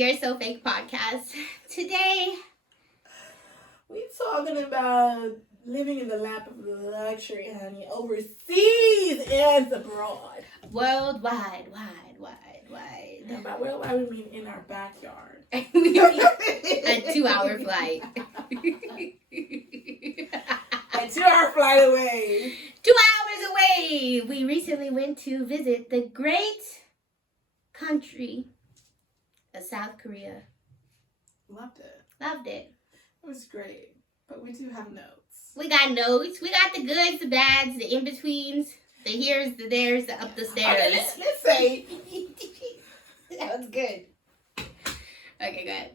You're So Fake podcast. Today, we talking about living in the lap of luxury, honey, overseas and abroad. Worldwide, wide. And by worldwide, we mean in our backyard. A 2-hour flight. A 2-hour flight away. 2 hours away. We recently went to visit the great country of South Korea. Loved it. It was great. But we do have notes. We got notes. We got the goods, the bads, the in-betweens, the here's, the there's, the up the stairs. Okay, let's say... That was good. Okay, good.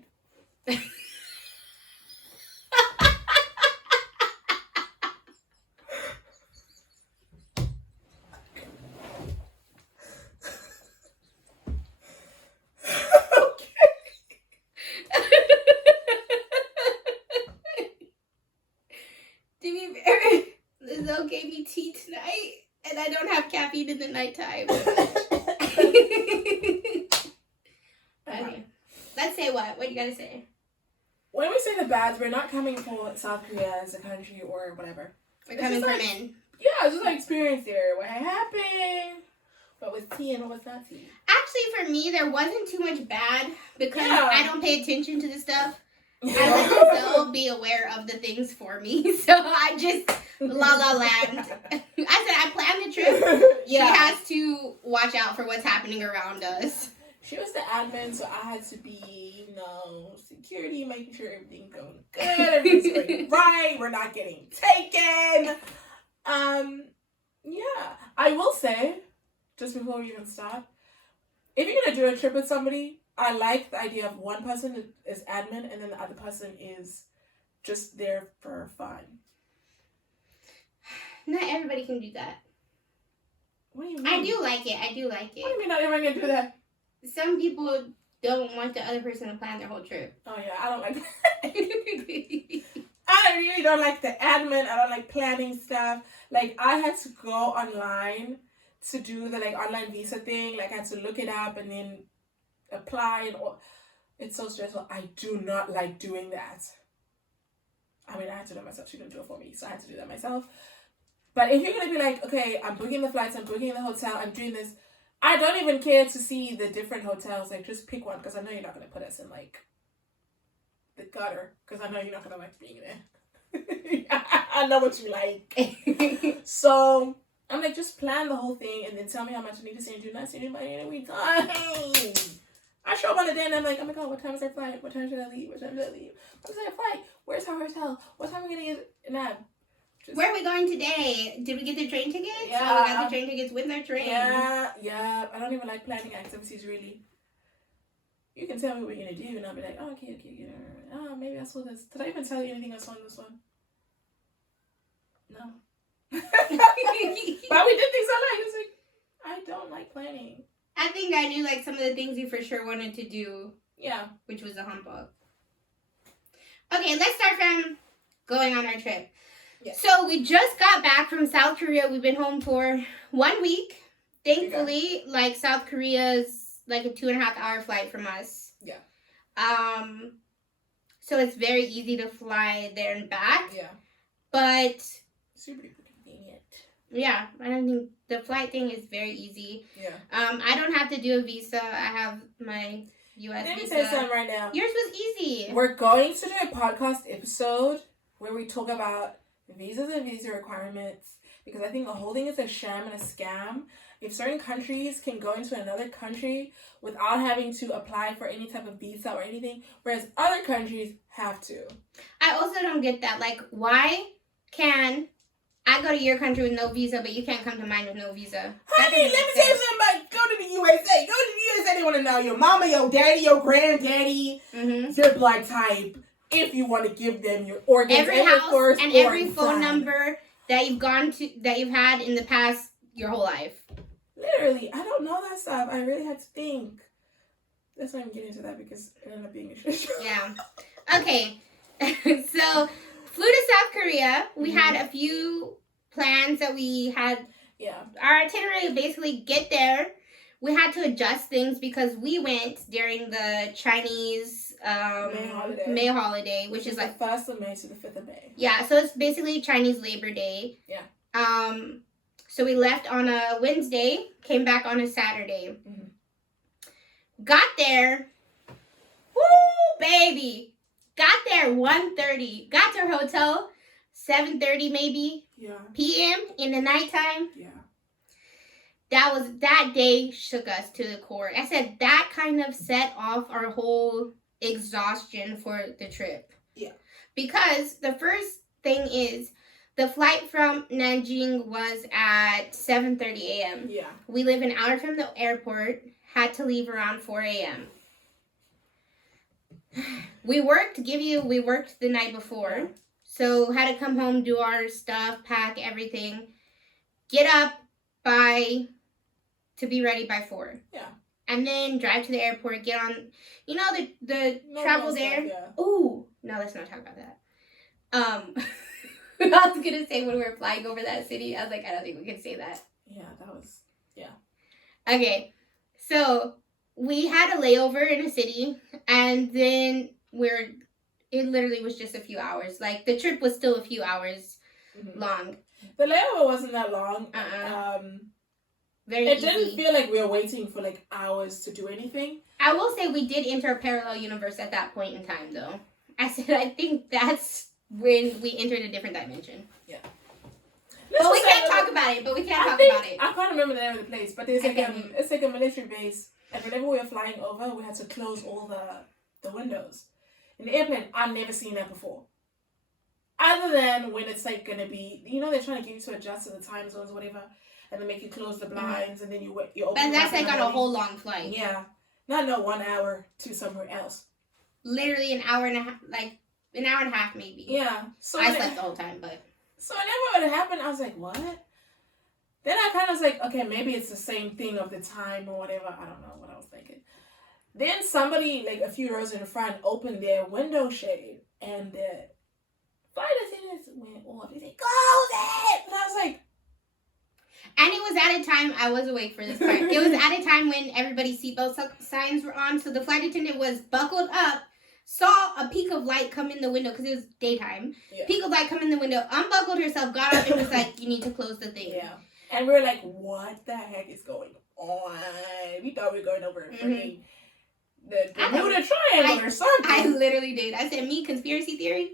To be fair, Lizzo gave me tea tonight, and I don't have caffeine in the nighttime. Okay. Let's say what? What do you gotta say? When we say the bads, we're not coming for South Korea as a country or whatever. We're coming from in. Yeah, it's just like experience there. What happened? What was tea and what was not tea? Actually, for me, there wasn't too much bad because I don't pay attention to the stuff. I let Lizzo be aware of the things for me. So I just la la land. I said I planned the trip. She has to watch out for what's happening around us. She was the admin, so I had to be, security, making sure everything's going good, everything's going right, we're not getting taken. Yeah. I will say, just before we even start, if you're going to do a trip with somebody, I like the idea of one person is admin and then the other person is just there for fun. Not everybody can do that. What do you mean? I do like it. What do you mean not everyone can do that? Some people don't want the other person to plan their whole trip. Oh, yeah. I don't like that. I really don't like the admin. I don't like planning stuff. Like, I had to go online to do the, online visa thing. Like, I had to look it up and then apply. It's so stressful. I do not like doing that. I mean, I had to do it myself. She couldn't do it for me, so I had to do that myself. But if you're going to be like, okay, I'm booking the flights, I'm booking the hotel, I'm doing this, I don't even care to see the different hotels. Like, just pick one, because I know you're not going to put us in, the gutter, because I know you're not going to like being there. I know what you like. So, I'm like, just plan the whole thing, and then tell me how much I need to send you. Not send you money every time. I show up on the day, and I'm like, oh my god, what time is our flight? What time should I leave? What time should I leave? What time is our flight? Where's our hotel? What time are we going to get an app? Where are we going today? Did we get the train tickets? Yeah. Oh, we got the train tickets with our train. Yeah. I don't even like planning activities, really. You can tell me what you're going to do, and I'll be like, oh, okay. Oh, maybe I saw this. Did I even tell you anything I saw in this one? No. But we did things I like. It's like, I don't like planning. I think I knew, some of the things you for sure wanted to do. Yeah. Which was the humbug. Okay, let's start from going on our trip. Yes. So we just got back from South Korea. We've been home for 1 week. Thankfully, South Korea's a 2.5-hour flight from us. Yeah. So it's very easy to fly there and back. Yeah. But super convenient. Yeah, I don't think the flight thing is very easy. Yeah. I don't have to do a visa. I have my U.S. Let me visa. say something right now. Yours was easy. We're going to do a podcast episode where we talk about visas and visa requirements, because I think the whole thing is a sham and a scam. If certain countries can go into another country without having to apply for any type of visa or anything, whereas other countries have to. I also don't get that. Why can I go to your country with no visa, but you can't come to mine with no visa? Honey, let me tell you something about go to the USA. Go to the USA, they want to know your mama, your daddy, your granddaddy, your blood type. If you want to give them your organs, every house and every phone number that you've had in the past your whole life. Literally, I don't know that stuff. I really had to think. That's why I'm getting into that, because it ended up being a shit show. Yeah. Okay. So, flew to South Korea. We had a few plans that we had. Yeah. Our itinerary basically get there. we had to adjust things because we went during the Chinese May holiday, which is like the 1st of May to the 5th of May. Yeah, so it's basically Chinese Labor Day. Yeah. So we left on a Wednesday, came back on a Saturday. Mm-hmm. Got there. Woo, baby. Got there 1:30. Got to our hotel 7:30 maybe. Yeah. PM in the nighttime. Yeah. That day shook us to the core. I said that kind of set off our whole exhaustion for the trip. Yeah. Because the first thing is the flight from Nanjing was at 7:30 a.m. Yeah. We live an hour from the airport, had to leave around 4 a.m. We worked the night before. So had to come home, do our stuff, pack everything, get up to be ready by 4. Yeah. And then drive to the airport, get on, the travel there. Stuff, yeah. Ooh, no, let's not talk about that. I was going to say when we were flying over that city, I was like, I don't think we can say that. Yeah, that was, yeah. Okay, so we had a layover in a city, and then it literally was just a few hours. Like, the trip was still a few hours long. The layover wasn't that long. Very It easy. didn't feel like we were waiting for, like, hours to do anything. I will say we did enter a parallel universe at that point in time, though. I said I think that's when we entered a different dimension. Yeah. But we can't talk about it. I can't remember the name of the place, but it's like a military base. And whenever we were flying over, we had to close all the windows. In the airplane, I've never seen that before. Other than when it's like going to be, they're trying to get you to adjust to the time zones or whatever. And they make you close the blinds, and then you open. But that's like on a whole long flight. Yeah. Not 1 hour to somewhere else. Literally an hour and a half, like an hour and a half maybe. Yeah. So I slept the whole time, but. So whenever it happened, I was like, what? Then I kind of was like, okay, maybe it's the same thing of the time or whatever. I don't know what I was thinking. Then somebody, like a few rows in the front, opened their window shade, and the flight attendants went off. They said, close it! And I was like, and it was at a time, I was awake for this part. It was at a time when everybody's seatbelt signs were on. So the flight attendant was buckled up, saw a peak of light come in the window because it was daytime. Yeah. Peak of light come in the window, unbuckled herself, got up and was like, you need to close the thing. Yeah. And we were like, what the heck is going on? We thought we were going over the Bermuda Triangle or something. I literally did. I said, me, conspiracy theory?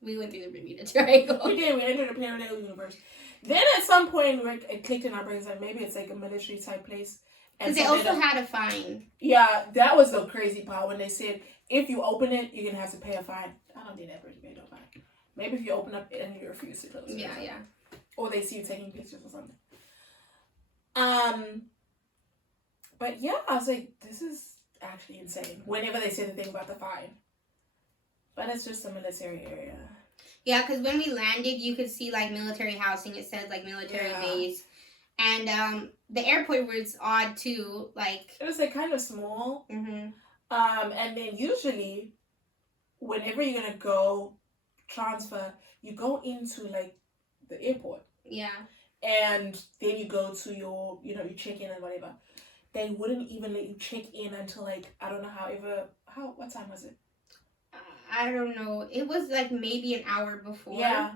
We went through the Bermuda Triangle. We did. We entered a parallel universe. Then at some point, it clicked in our brains that maybe it's like a military type place. Because they also had a fine. Yeah, that was the crazy part when they said, if you open it, you're going to have to pay a fine. I don't think that person paid no fine. Maybe if you open up and you refuse to close it. Yeah. Or they see you taking pictures or something. But yeah, I was like, this is actually insane. Whenever they say the thing about the fine. But it's just a military area. Yeah, because when we landed, you could see, like, military housing. It said, like, military base. And the airport was odd, too. Like, it was, like, kind of small. Mm-hmm. And then usually, whenever you're going to go transfer, you go into, like, the airport. Yeah. And then you go to your, you check in and whatever. They wouldn't even let you check in until, like, I don't know what time was it? I don't know. It was like maybe an hour before. Yeah.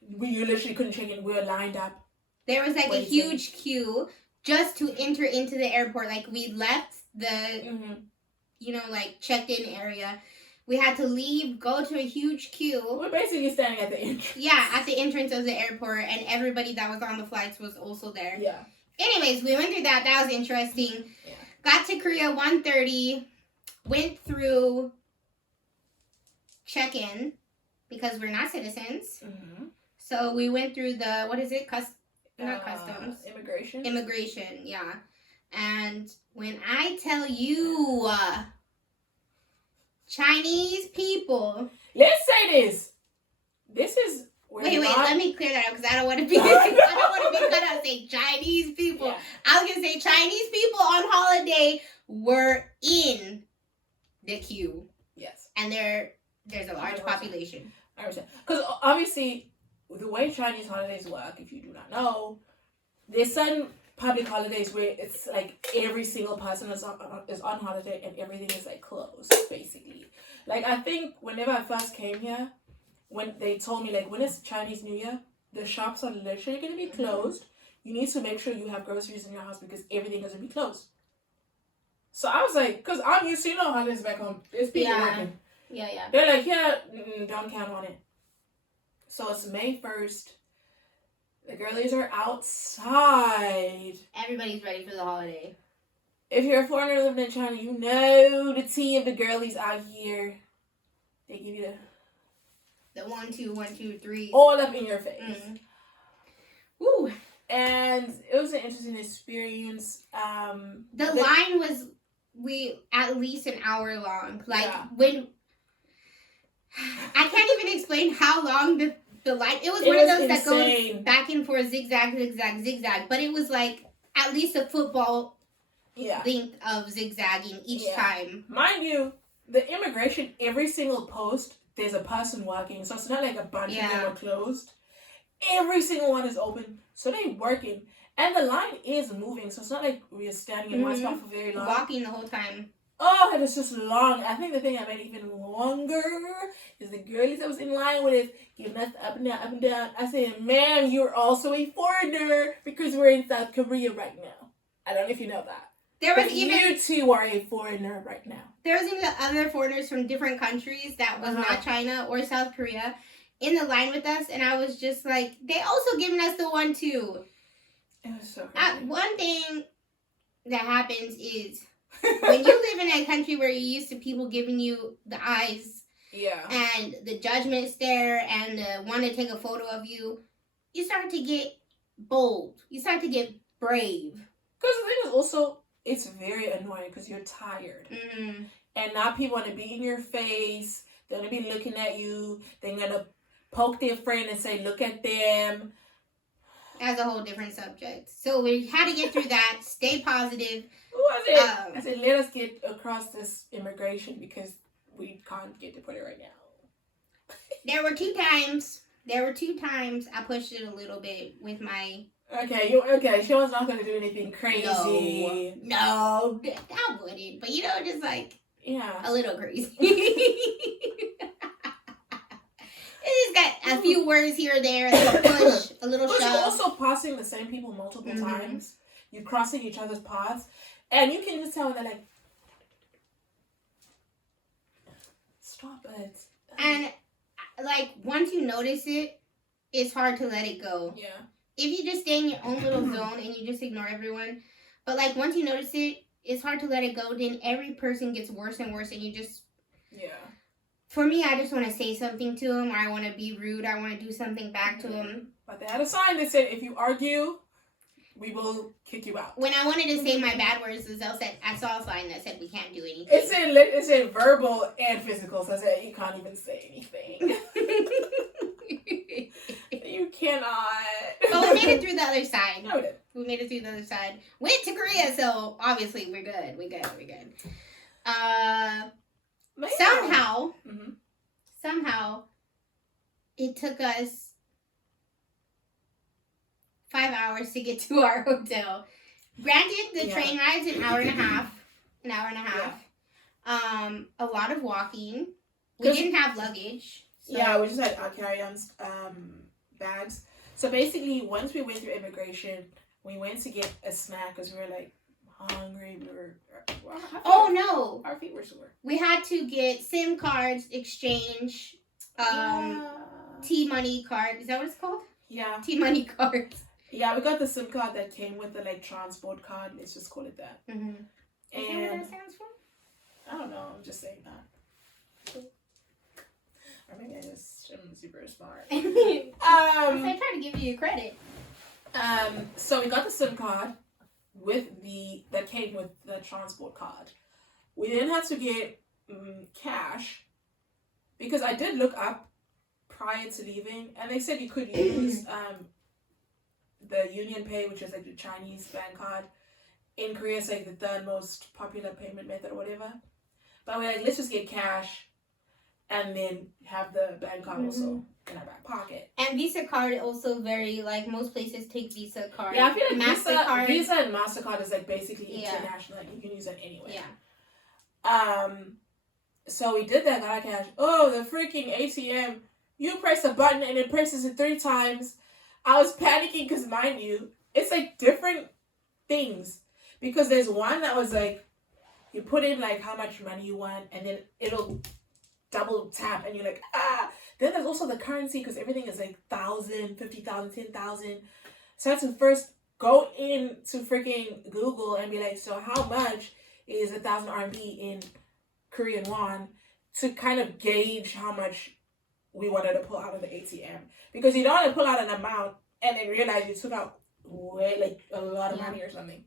You literally couldn't check in. We were lined up. There was like a huge queue just to enter into the airport. Like we left the, like checked in area. We had to leave, go to a huge queue. We're basically standing at the entrance. Yeah, at the entrance of the airport, and everybody that was on the flights was also there. Yeah. Anyways, we went through that. That was interesting. Yeah. Got to Korea 1:30. Went through check-in because we're not citizens. Mm-hmm. So we went through the, what is it? Not customs. Immigration, yeah. And when I tell you, Chinese people. Let's say this. This is... Wait, let me clear that up because I don't want to be cut out and say Chinese people. Yeah. I was going to say Chinese people on holiday were in the queue. Yes. And there's a large population. I understand. Because obviously, the way Chinese holidays work, if you do not know, there's certain public holidays where it's like every single person is on holiday and everything is like closed, basically. Like, I think whenever I first came here, when they told me like when it's Chinese New Year, the shops are literally going to be closed. You need to make sure you have groceries in your house because everything is going to be closed. So I was like, because I'm used to, holidays back home. There's people working. Yeah. They're like, don't count on it. So it's May 1st. The girlies are outside. Everybody's ready for the holiday. If you're a foreigner living in China, you know the tea of the girlies out here. They give you the 1, 2, 1, 2, 3. All up in your face. Mm. Woo. And it was an interesting experience. The line was at least an hour long. Like when I can't even explain how long the line. It was one of those insane. That goes back and forth, zigzag. But it was like at least a football length of zigzagging each time. Mind you, the immigration, every single post, there's a person walking. So it's not like a bunch of them are closed. Every single one is open. So they're working. And the line is moving. So it's not like we're standing in one spot for very long. Walking the whole time. Oh, it was just long. I think the thing that made it even longer is the girlies that was in line with it giving us up and down, up and down. I said, ma'am, you're also a foreigner because we're in South Korea right now. I don't know if you know that. You two are a foreigner right now. There was even other foreigners from different countries that was not China or South Korea in the line with us. And I was just like, they also giving us the 1, 2. It was so crazy. One thing that happens is when you live in a country where you're used to people giving you the eyes and the judgment stare and want to take a photo of you, you start to get bold. You start to get brave. Because the thing is also, it's very annoying because you're tired. Mm-hmm. And now people want to be in your face. They're going to be looking at you. They're going to poke their friend and say, look at them. That's a whole different subject. So we had to get through that. Stay positive. I said, let us get across this immigration because we can't get deported right now. There were two times I pushed it a little bit with my... Okay, she was not going to do anything crazy. No, I wouldn't. But, just like... Yeah. A little crazy. It just got a few words here or there, a little push, a little shove. You're also passing the same people multiple times. You're crossing each other's paths. And you can just tell they're like, stop it. And, like, once you notice it, it's hard to let it go. Yeah. If you just stay in your own little zone and you just ignore everyone. But, like, once you notice it, it's hard to let it go. Then every person gets worse and worse and you just... Yeah. For me, I just want to say something to them, or I want to be rude, I want to do something back to them. But they had a sign that said, if you argue, we will kick you out. When I wanted to say my bad words, I saw a sign that said we can't do anything. It said verbal and physical, so I said you can't even say anything. You cannot. But we made it through the other side. No, we did. We made it through the other side. Went to Korea, so obviously we're good. We're good. Somehow, it took us 5 hours to get to our hotel. Granted, the train ride's an hour and a half. A lot of walking. We didn't have luggage. So. Yeah, we just had our carry-on bags. So basically, once we went through immigration, we went to get a snack because we were like hungry. Our feet were sore. We had to get SIM cards, exchange, T-Money card. Is that what it's called? Yeah. T-Money cards. Yeah, we got the SIM card that came with the transport card. Let's just call it that. Mm-hmm. And is that what that stands for? I don't know. I'm just saying that. Or maybe I just am super smart. I try to give you credit. So we got the SIM card that came with the transport card. We didn't have to get cash because I did look up prior to leaving, and they said you could use the Union Pay, which is like the Chinese bank card. In Korea, it's like the third most popular payment method or whatever. But we're like, let's just get cash. and then have the bank card also in our back pocket. And Visa card also very, like, most places take Visa card. Yeah, I feel like MasterCard. Visa and MasterCard is like basically international. Like, you can use it anywhere. Yeah. So we did that, got our cash. Oh, the freaking ATM. You press a button and it presses it 3 times. I was panicking because, mind you, it's like different things. Because there's one that was like, you put in like how much money you want and then it'll double tap and you're like, ah. Then there's also the currency because everything is like 1,000, 50,000, 10,000. So I had to first go in to freaking Google and be like, so how much is 1,000 RMB in Korean won, to kind of gauge how much we wanted to pull out of the ATM. Because you don't want to pull out an amount and then realize you took out way, like, a lot of money or something.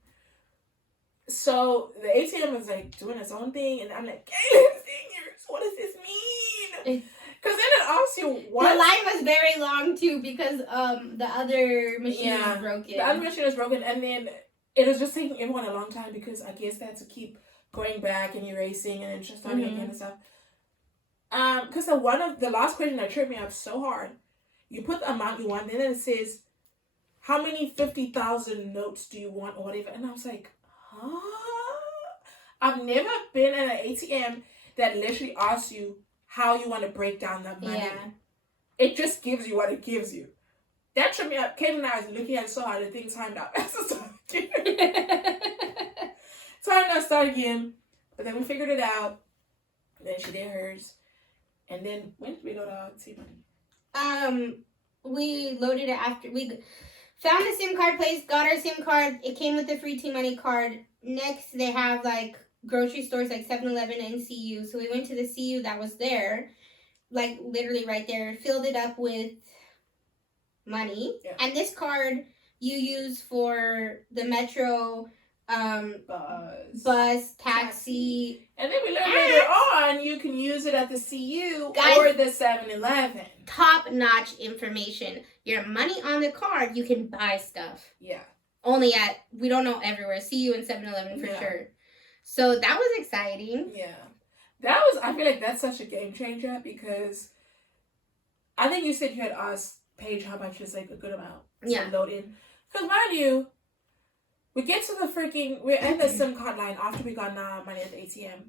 So the ATM was like doing its own thing, and I'm like, Kaylin, seniors, what does this mean? Because then it asks you what. The line was very long too because the other machine was broken. The other machine was broken, and then it was just taking everyone a long time because I guess they had to keep going back and erasing and then just starting again and stuff. Because the last question that tripped me up so hard, you put the amount you want, and then it says, how many 50,000 notes do you want or whatever? And I was like, huh? I've never been at an ATM that literally asks you how you want to break down that money. Yeah. It just gives you what it gives you. That tripped me up. Kate and I was looking at it so hard, the thing timed out. Timed out, start again. But then we figured it out. Then she did hers. And then when did we go to T-Money? We loaded it after we found the SIM card place, got our SIM card. It came with the free T-Money card. Next, they have like grocery stores like 7-Eleven and CU. So we went to the CU that was there, like literally right there, filled it up with money. Yeah. And this card you use for the metro, bus, taxi. And then we learned later on you can use it at the CU or the 7-Eleven. Top-notch information. Your money on the card, you can buy stuff. Yeah. Only at, we don't know everywhere, CU and 7-Eleven for sure. So that was exciting. Yeah. I feel like that's such a game changer because I think you said you had asked Paige how much is like a good amount to load in. Because mind you, we get to we're in the SIM card line after we got our money at the ATM.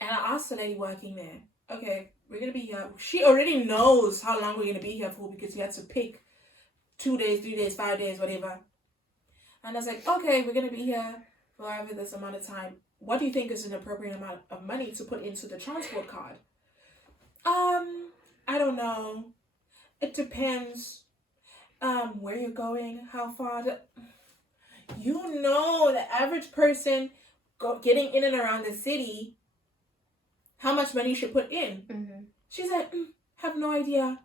And I asked the lady working there, okay, we're going to be here. She already knows how long we're going to be here for because we had to pick 2 days, 3 days, 5 days, whatever. And I was like, okay, we're going to be here for over this amount of time. What do you think is an appropriate amount of money to put into the transport card? I don't know. It depends where you're going, how far. You know, the average person getting in and around the city, how much money you should put in. Mm-hmm. She's like, have no idea.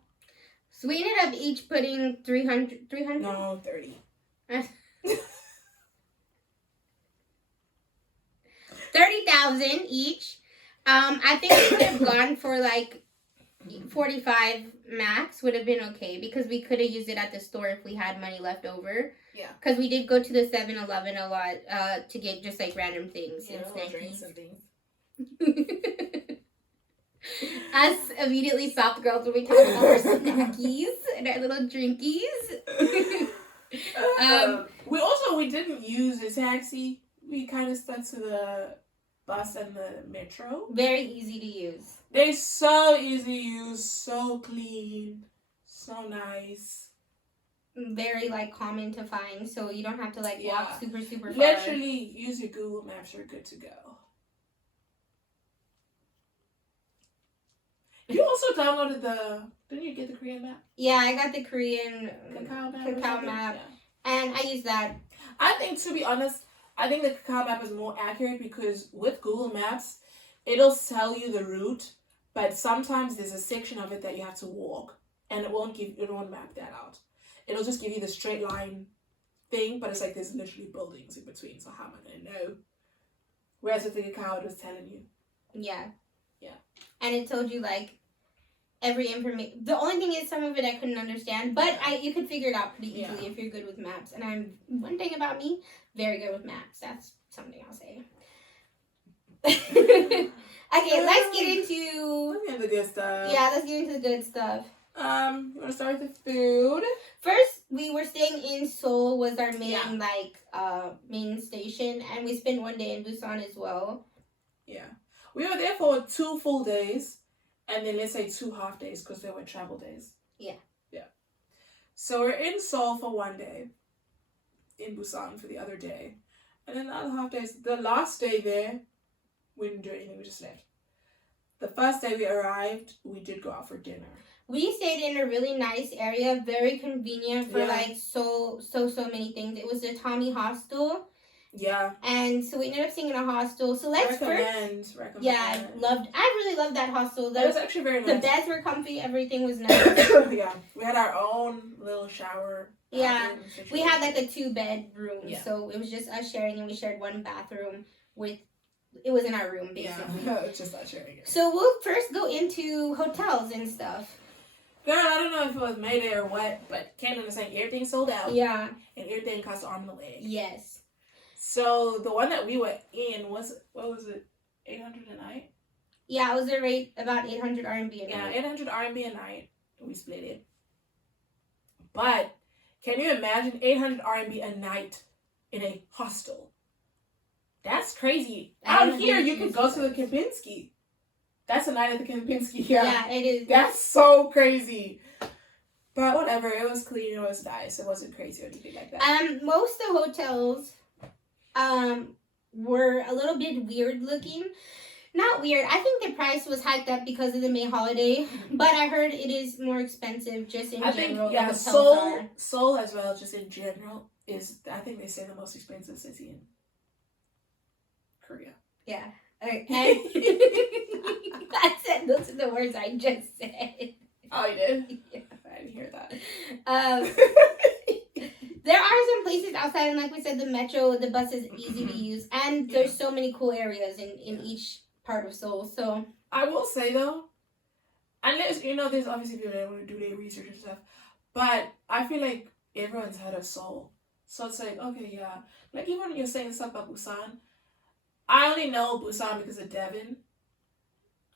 So we ended up each putting 300? No, 30. 30,000 each. I think we could have gone for like 45 max would have been okay because we could have used it at the store if we had money left over. Yeah. Because we did go to the 7-Eleven a lot to get just like random things. Yeah, drinks and things. Us immediately soft girls when we talk about our snackies and our little drinkies. We didn't use a taxi. We kind of stuck to the bus and the metro. Very easy to use. They're so easy to use, so clean, so nice. Very like common to find, so you don't have to like walk super far. Literally use your Google Maps, you're good to go. You also downloaded didn't you get the Korean map? Yeah, I got the Korean Cacao map. And I use that. I think, to be honest, I think the Cacao map is more accurate because with Google Maps, it'll tell you the route, but sometimes there's a section of it that you have to walk, and it won't map that out. It'll just give you the straight line thing, but it's like there's literally buildings in between, so how am I going to know? Whereas with the Cacao, it was telling you. Yeah. Yeah. And it told you, like, every information. The only thing is some of it I couldn't understand, but you could figure it out pretty easily if you're good with maps. And one thing about me, very good with maps. That's something I'll say. Okay, let's get into the good stuff. Yeah, let's get into the good stuff. You want to start with the food? First, we were staying in Seoul, was our main main station, and we spent one day in Busan as well. Yeah, we were there for 2 full days, and then let's say 2 half days because there were travel days. Yeah. So we're in Seoul for 1 day, in Busan for the other day, and then the other half days. The last day there, we didn't do anything. We just left. The first day we arrived, we did go out for dinner. We stayed in a really nice area, very convenient for so many things. It was the Tommy Hostel. Yeah. And so we ended up staying in a hostel. So let's recommend. Yeah, I really loved that hostel. It was actually very nice. The beds were comfy, everything was nice. Yeah. We had our own little shower. Yeah. We had like a 2-bed room. Yeah. So it was just us sharing, and we shared one bathroom it was in our room basically. Yeah, it's just us sharing it. So we'll first go into hotels and stuff. Girl, I don't know if it was Mayday or what, but Canada was saying everything sold out. Yeah. And everything cost an arm and a leg. Yes. So the one that we were in was, what was it, 800 a night? Yeah, it was a rate about 800 RMB a night. Yeah, 800 RMB a night. We split it. But can you imagine 800 RMB a night in a hostel? That's crazy. Out here, you can go to the Kempinski. That's a night at the Kempinski. Yeah, it is. That's so crazy. But whatever, it was clean, it was nice. It wasn't crazy or anything like that. Most of the hotels were a little bit weird looking. Not weird. I think the price was hiked up because of the May holiday, but I heard it is more expensive just in general. I think, Seoul as well, just in general, is, I think they say, the most expensive city in Korea. Yeah. Okay. I said those are the words I just said. Oh, you did? Yeah. I didn't hear that. There are some places outside, and like we said, the metro, the bus is easy to use, and there's so many cool areas in each part of Seoul. So I will say though, unless there's obviously people that want to do their research and stuff, but I feel like everyone's heard of Seoul, so it's like, okay, yeah, like even when you're saying stuff about Busan, I only know Busan because of Devin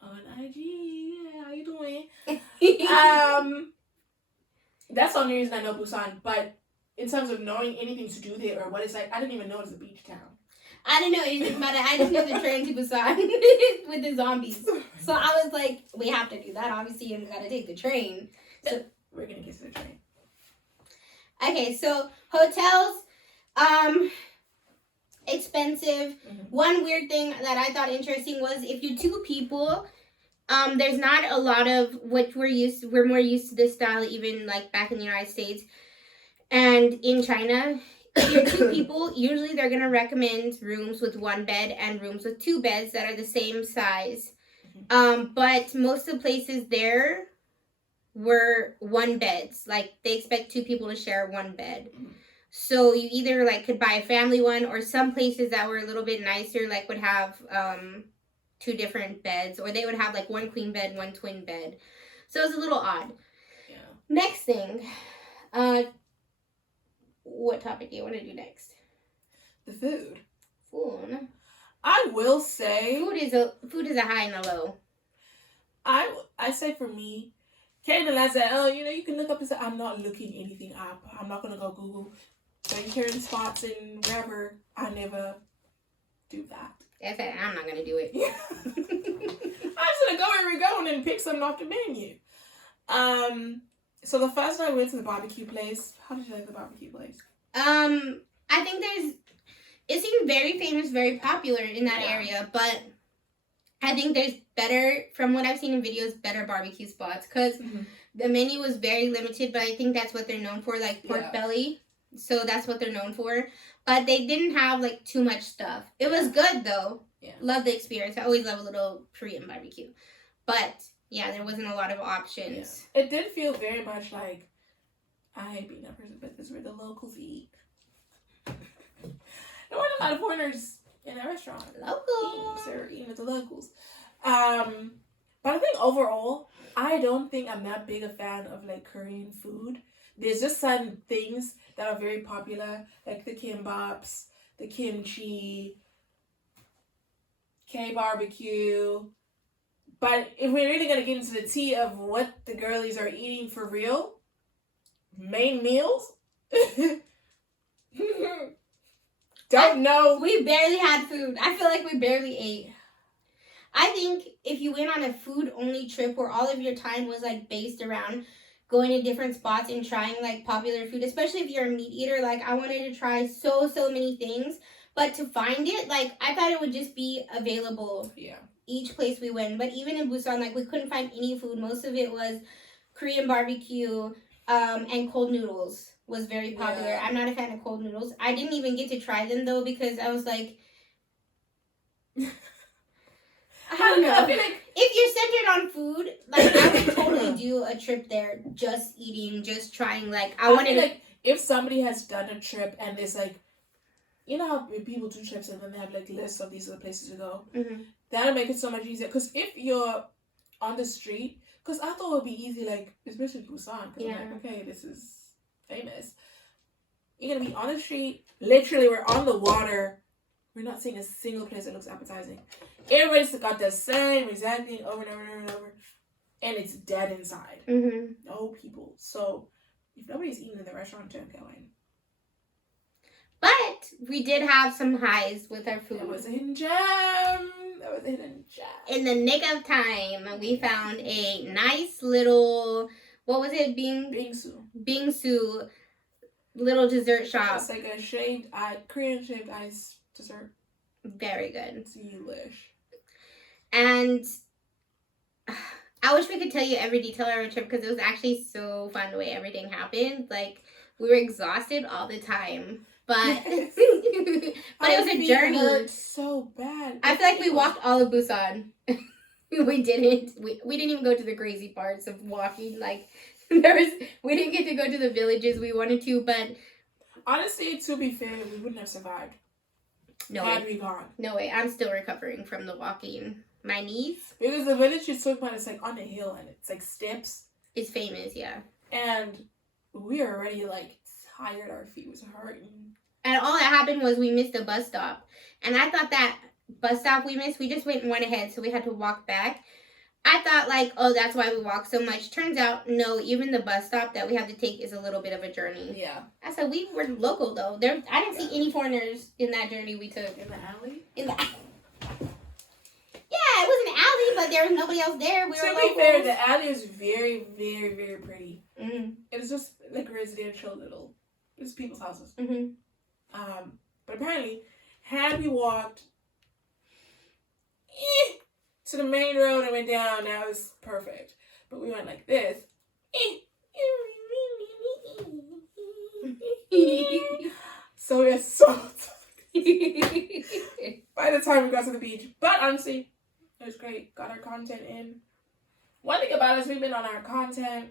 on IG. Yeah, how you doing? That's the only reason I know Busan. But in terms of knowing anything to do there or what it's like, I didn't even know it was a beach town. I didn't know anything about it. I just knew the train to Busan with the zombies. So I was like, we have to do that, obviously, and we got to take the train. So we're gonna get to the train. Okay, so hotels, expensive. Mm-hmm. One weird thing that I thought interesting was if you're 2 people, there's not a lot of what we're more used to this style even like back in the United States and in China. If you're 2 people, usually they're going to recommend rooms with 1 bed and rooms with 2 beds that are the same size. But most of the places there were 1 beds. Like they expect 2 people to share 1 bed. So you either like could buy a family one, or some places that were a little bit nicer like would have 2 different beds, or they would have like 1 queen bed, 1 twin bed. So it was a little odd. Yeah. Next thing, what topic do you want to do next? The food. Food. I will say food is a high and a low. I say for me, Caitlin said, oh, you can look up and say, I'm not looking anything up. I'm not gonna go Google vegetarian spots and wherever. I never do that. That's it. I'm not gonna do it. Yeah. I'm just gonna go where we go and then pick something off the menu. So the first night I went to the barbecue place. How did you like the barbecue place? I think it seemed very famous, very popular in that area, but I think there's better, from what I've seen in videos, better barbecue spots, because the menu was very limited, but I think that's what they're known for, like pork belly. So that's what they're known for. But they didn't have like too much stuff. It was good though. Yeah. Love the experience. I always love a little Korean barbecue. But yeah, there wasn't a lot of options. Yeah. It did feel very much like, I hate being that person, but this is where the locals eat. There weren't a lot of foreigners in that restaurant. Locals. They're eating with the locals. But I think overall, I don't think I'm that big a fan of like Korean food. There's just certain things that are very popular, like the kimbaps, the kimchi, K-barbecue, But if we're really gonna get into the tea of what the girlies are eating for real, main meals. Don't know. We barely had food. I feel like we barely ate. I think if you went on a food-only trip where all of your time was, like, based around going to different spots and trying, like, popular food, especially if you're a meat eater, like, I wanted to try so many things. But to find it, like, I thought it would just be available each place we went. But even in Busan, like, we couldn't find any food. Most of it was Korean barbecue and cold noodles was very popular. Yeah. I'm not a fan of cold noodles. I didn't even get to try them, though, because I was like... I don't know. I feel like if you're centered on food, like, I would totally do a trip there just eating, just trying. Like, I wanted to... Like, if somebody has done a trip and there's, like, you know how people do trips and then they have, like, lists of these other places to go? Mm-hmm. That'll make it so much easier. Because if you're on the street... Because I thought it would be easy, like, especially Busan. Because I'm like, okay, this is famous. You're going to be on the street. Literally, we're on the water. We're not seeing a single place that looks appetizing. Everybody's got the same exact thing over and over and over and over. And it's dead inside. Mm-hmm. No people. So, if nobody's eating in the restaurant, don't go in. But we did have some highs with our food. That was a hidden gem. In the nick of time, we found a nice little, what was it? Bingsu little dessert shop. It's like a Korean shaved ice dessert. Very good. It's delish. And I wish we could tell you every detail of our trip because it was actually so fun the way everything happened. Like, we were exhausted all the time. But, yes. But it was a journey. Hurt so bad. I feel like we walked all of Busan. We didn't. We didn't even go to the crazy parts of walking. Like, we didn't get to go to the villages we wanted to. But honestly, to be fair, we wouldn't have survived. Had we gone. No way. I'm still recovering from the walking. My knees. Because the village you talk about is like on a hill and it's like steps. It's famous, yeah. And we are already like tired. Our feet was hurting. And all that happened was we missed a bus stop. And I thought that bus stop we missed, we just went ahead, so we had to walk back. I thought, like, oh, that's why we walked so much. Turns out, no, even the bus stop that we have to take is a little bit of a journey. Yeah. I said, we were local, though. I didn't see any foreigners in that journey we took. In the alley? Yeah, it was an alley, but there was nobody else there. We were locals. To be fair, the alley is very, very, very pretty. Mm-hmm. It was just, like, residential little... It's people's houses. Mm-hmm. But apparently, had we walked to the main road and went down, that was perfect. But we went like this. So we are so by the time we got to the beach. But honestly, it was great. Got our content in. One thing about us, we've been on our content.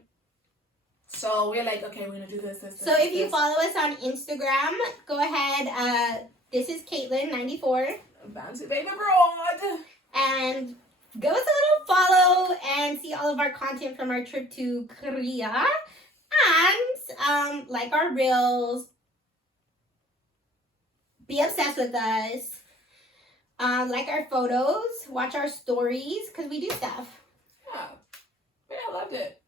So we're like, okay, we're going to do this. So if you follow us on Instagram, go ahead. This is Caitlin94. Bouncy Baby Broad. And give us a little follow and see all of our content from our trip to Korea. And like our reels. Be obsessed with us. Like our photos. Watch our stories. Because we do stuff. Yeah. I loved it.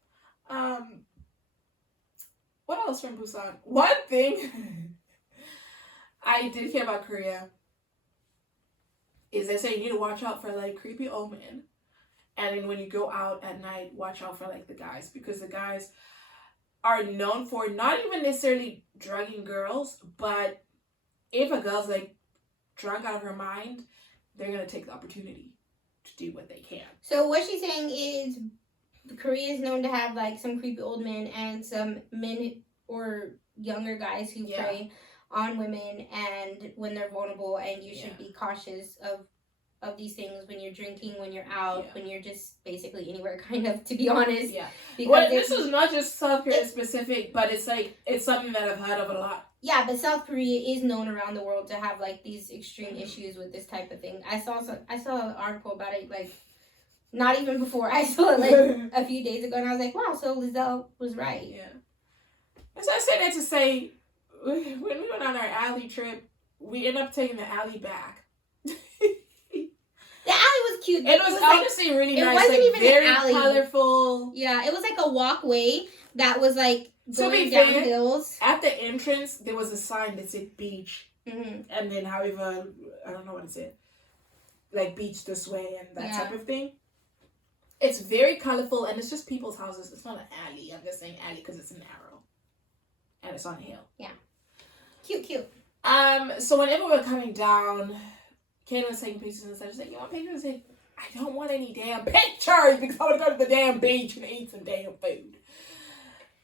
What else from Busan? One thing I did hear about Korea is they say you need to watch out for like creepy old men. And then when you go out at night, watch out for like the guys. Because the guys are known for not even necessarily drugging girls, but if a girl's like drunk out of her mind, they're going to take the opportunity to do what they can. So what she's saying is Korea is known to have like some creepy old men and some men or younger guys who prey on women and when they're vulnerable, and you should be cautious of these things when you're drinking, when you're out, when you're just basically anywhere, kind of, to be honest. Yeah. Well, this is not just South Korea specific, but it's like it's something that I've heard of a lot. Yeah, but South Korea is known around the world to have like these extreme issues with this type of thing. I saw an article about it like not even before. I saw it like a few days ago, and I was like, wow, so Lizelle was right. Yeah. So I say that to say, when we went on our alley trip, we ended up taking the alley back. The alley was cute. It was honestly like, really nice. It wasn't even very an alley. Colorful. Yeah, it was like a walkway that was like going down hills. At the entrance, there was a sign that said beach. Mm-hmm. And then however, I don't know what it said. Like beach this way and that type of thing. It's very colorful and it's just people's houses. It's not an alley. I'm just saying alley because it's narrow. And it's on a hill. Yeah. Cute. So whenever we're coming down, Kaden was taking pictures and stuff. She's like, you want pictures? I don't want any damn pictures because I want to go to the damn beach and eat some damn food.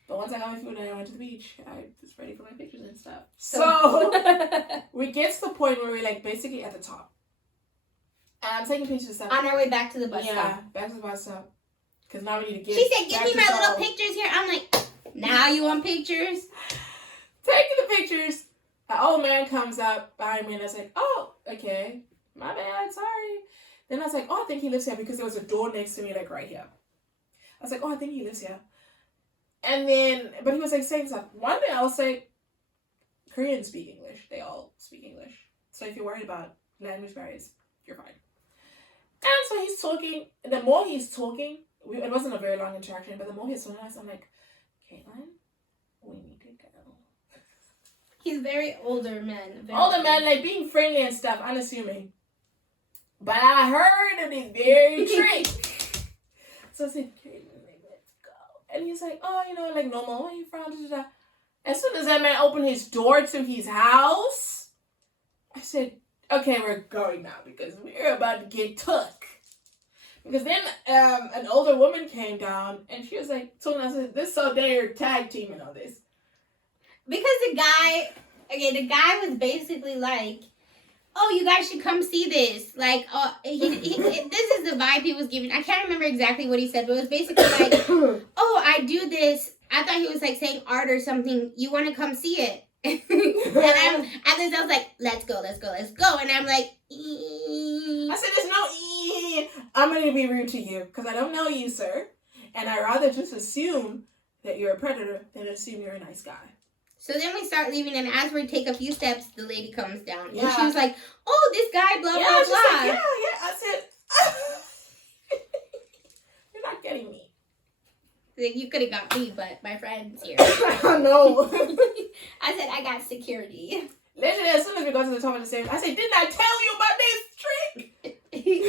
But once I got my food and I went to the beach, I was ready for my pictures and stuff. So we get to the point where we're like basically at the top. And I'm taking pictures and stuff. On our way back to the bus stop. Yeah, back to the bus stop. Because now we need to get. She said, give me my little pictures here. I'm like, now you want pictures? Taking the pictures. An old man comes up behind me and I was like, oh, okay. My bad, sorry. Then I was like, oh, I think he lives here because there was a door next to me, like right here. I was like, oh, I think he lives here. And then, but he was like saying stuff. One day I was like, Koreans speak English. They all speak English. So if you're worried about language barriers, you're fine. And so he's talking. The more he's talking, it wasn't a very long interaction, but the more he's talking, I'm like, Caitlin, we need to go. He's very older man. Older man, like being friendly and stuff, unassuming. But I heard that he's very tricky. So I said, Caitlin, let's go. And he's like, oh, like normal. Where are you from? As soon as that man opened his door to his house, I said, okay, we're going now because we're about to get took. Because then an older woman came down and she was like, told us, this so they're tag teaming on this. Because the guy was basically like, oh, you guys should come see this. Like, this is the vibe he was giving. I can't remember exactly what he said, but it was basically like, oh, I do this. I thought he was like saying art or something. You want to come see it? And I was like, let's go. And I'm like, I said, there's no I'm going to be rude to you because I don't know you, sir. And I rather just assume that you're a predator than assume you're a nice guy. So then we start leaving, and as we take a few steps, the lady comes down. Yeah. And she was like, oh, this guy, blah, blah, blah. Like, yeah. I said, you're not getting me. Like, you could have got me, but my friend's here. I know. I said, I got security. Literally, as soon as we got to the top of the stairs, I said, didn't I tell you about this trick?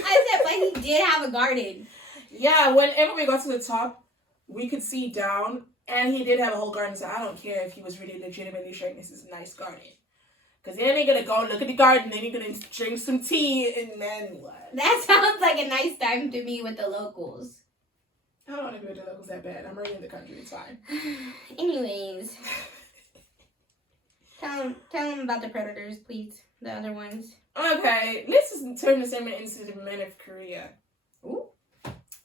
I said, but he did have a garden. Yeah, whenever we got to the top, we could see down. And he did have a whole garden, so I don't care if he was really legitimately showing this is a nice garden. Because then they're going to go look at the garden, then you're going to drink some tea, and then what? That sounds like a nice time to me with the locals. I don't want to be with the locals that bad. I'm already in the country, it's fine. Anyways. Tell them about the predators, please. The other ones. Okay, let's just turn this into the men of Korea. Ooh.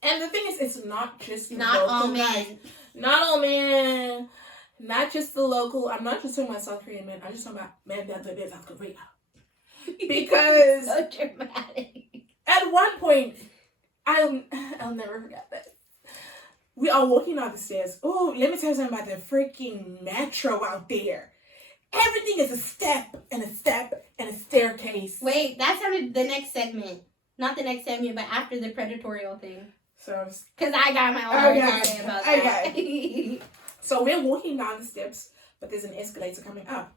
And the thing is, it's not just not all men. Guys. Not all men. Not just the local. I'm not just talking about South Korean men. I'm just talking about men that live in South Korea. Because so dramatic. At one point, I'll never forget this. We are walking down the stairs. Oh, let me tell you something about the freaking metro out there. Everything is a step and a step and a staircase. Wait, that sounded the next segment. Not the next segment, but after the predatorial thing. So, because I got my own words to say about that. Okay. So we're walking down the steps, but there's an escalator coming up.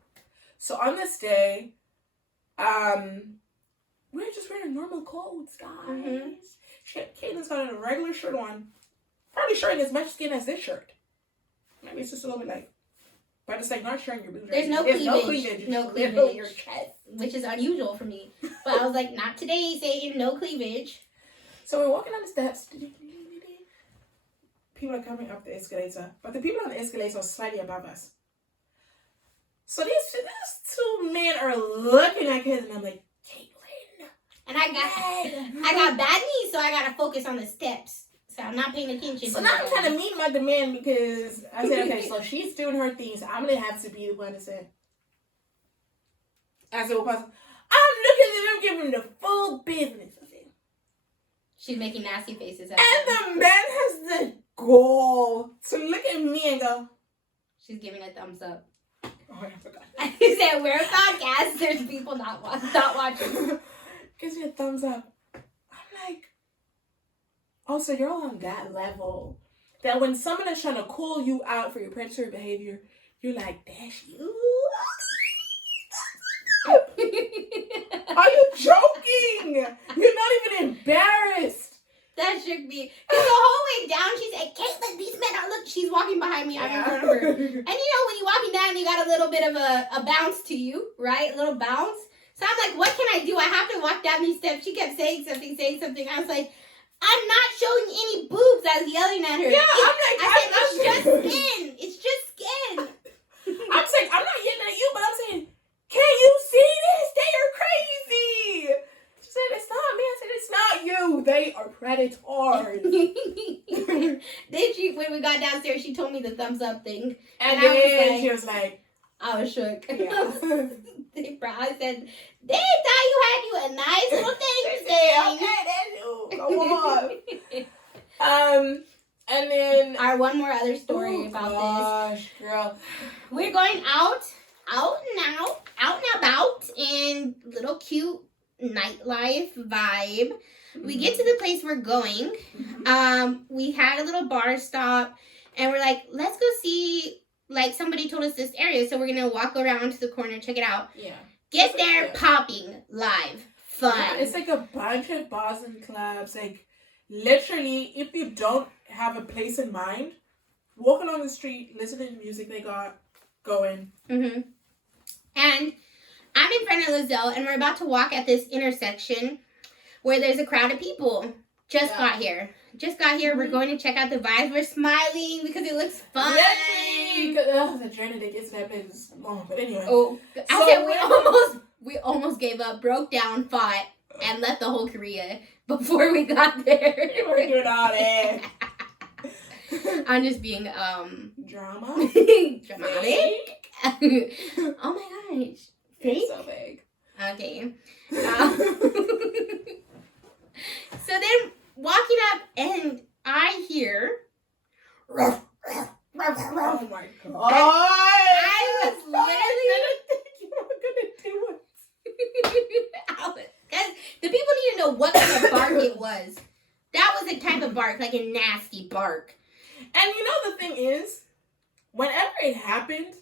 So on this day, we're just wearing normal clothes, guys. Mm-hmm. Caitlin's got a regular shirt on. Probably showing as much skin as this shirt. Maybe it's just a little bit like, but it's like not showing your boobs. There's no cleavage. No cleavage. Your chest, which is unusual for me. But I was like, not today, Satan. No cleavage. So we're walking down the steps. People are coming up the escalator. But the people on the escalator are slightly above us. So these two men are looking at us, and I'm like, Caitlin. And I got bad knees, so I got to focus on the steps. So I'm not paying attention. So now I'm kind of meeting my demand because I said, okay, so she's doing her things. So I'm going to have to be the one to say. I said, well, I'm looking at them, giving them the full business. She's making nasty faces at and the man has the gall to look at me and go. She's giving a thumbs up. Oh, I forgot. He said, we're a podcast. There's people not watching. Gives me a thumbs up. I'm like, oh, so you're on that level. That when someone is trying to call you out for your predatory behavior, you're like, that's you? Are you joking? You're not even embarrassed. That shook me. Because the whole way down, she said, Caitlin, these men are, look, she's walking behind me. I'm in front of her. And you know, when you're walking down, you got a little bit of a bounce to you, right? A little bounce. So I'm like, what can I do? I have to walk down these steps. She kept saying something. I was like, I'm not showing any boobs. I was yelling at her. Yeah, it's just skin. It's just skin. I'm saying, I'm not yelling at you, but I'm saying, can you see this? They are crazy. She said, it's not me. I said, it's not you. They are predators. Then when we got downstairs, she told me the thumbs up thing. And then she was like, I was shook. Yeah. I said, they thought you had a nice little thing there. Okay, that's you. Go on. And then one more other story about this. Girl. We're going out and about in little cute nightlife vibe. We get to the place we're going. We had a little bar stop and we're like, let's go see, like somebody told us this area, so we're gonna walk around to the corner, check it out. Yeah. Get there, popping, live, fun. Yeah, it's like a bunch of bars and clubs. Like, literally, if you don't have a place in mind, walk along the street, listen to the music they got going. Mm-hmm. And I'm in front of Lizelle, and we're about to walk at this intersection where there's a crowd of people. Just got here. Mm-hmm. We're going to check out the vibes. We're smiling because it looks fun. The journey that gets to that place is long. But anyway. Oh, I said we almost gave up, broke down, fought, and left the whole Korea before we got there. We're doing all that. I'm just being dramatic. Oh my gosh. Fake? So big. Okay. So then walking up and I hear Oh my god. I was literally you were gonna do it. Guys, the people need to know what kind of bark it was. That was a type of bark, like a nasty bark. And you know the thing is, whenever it happened,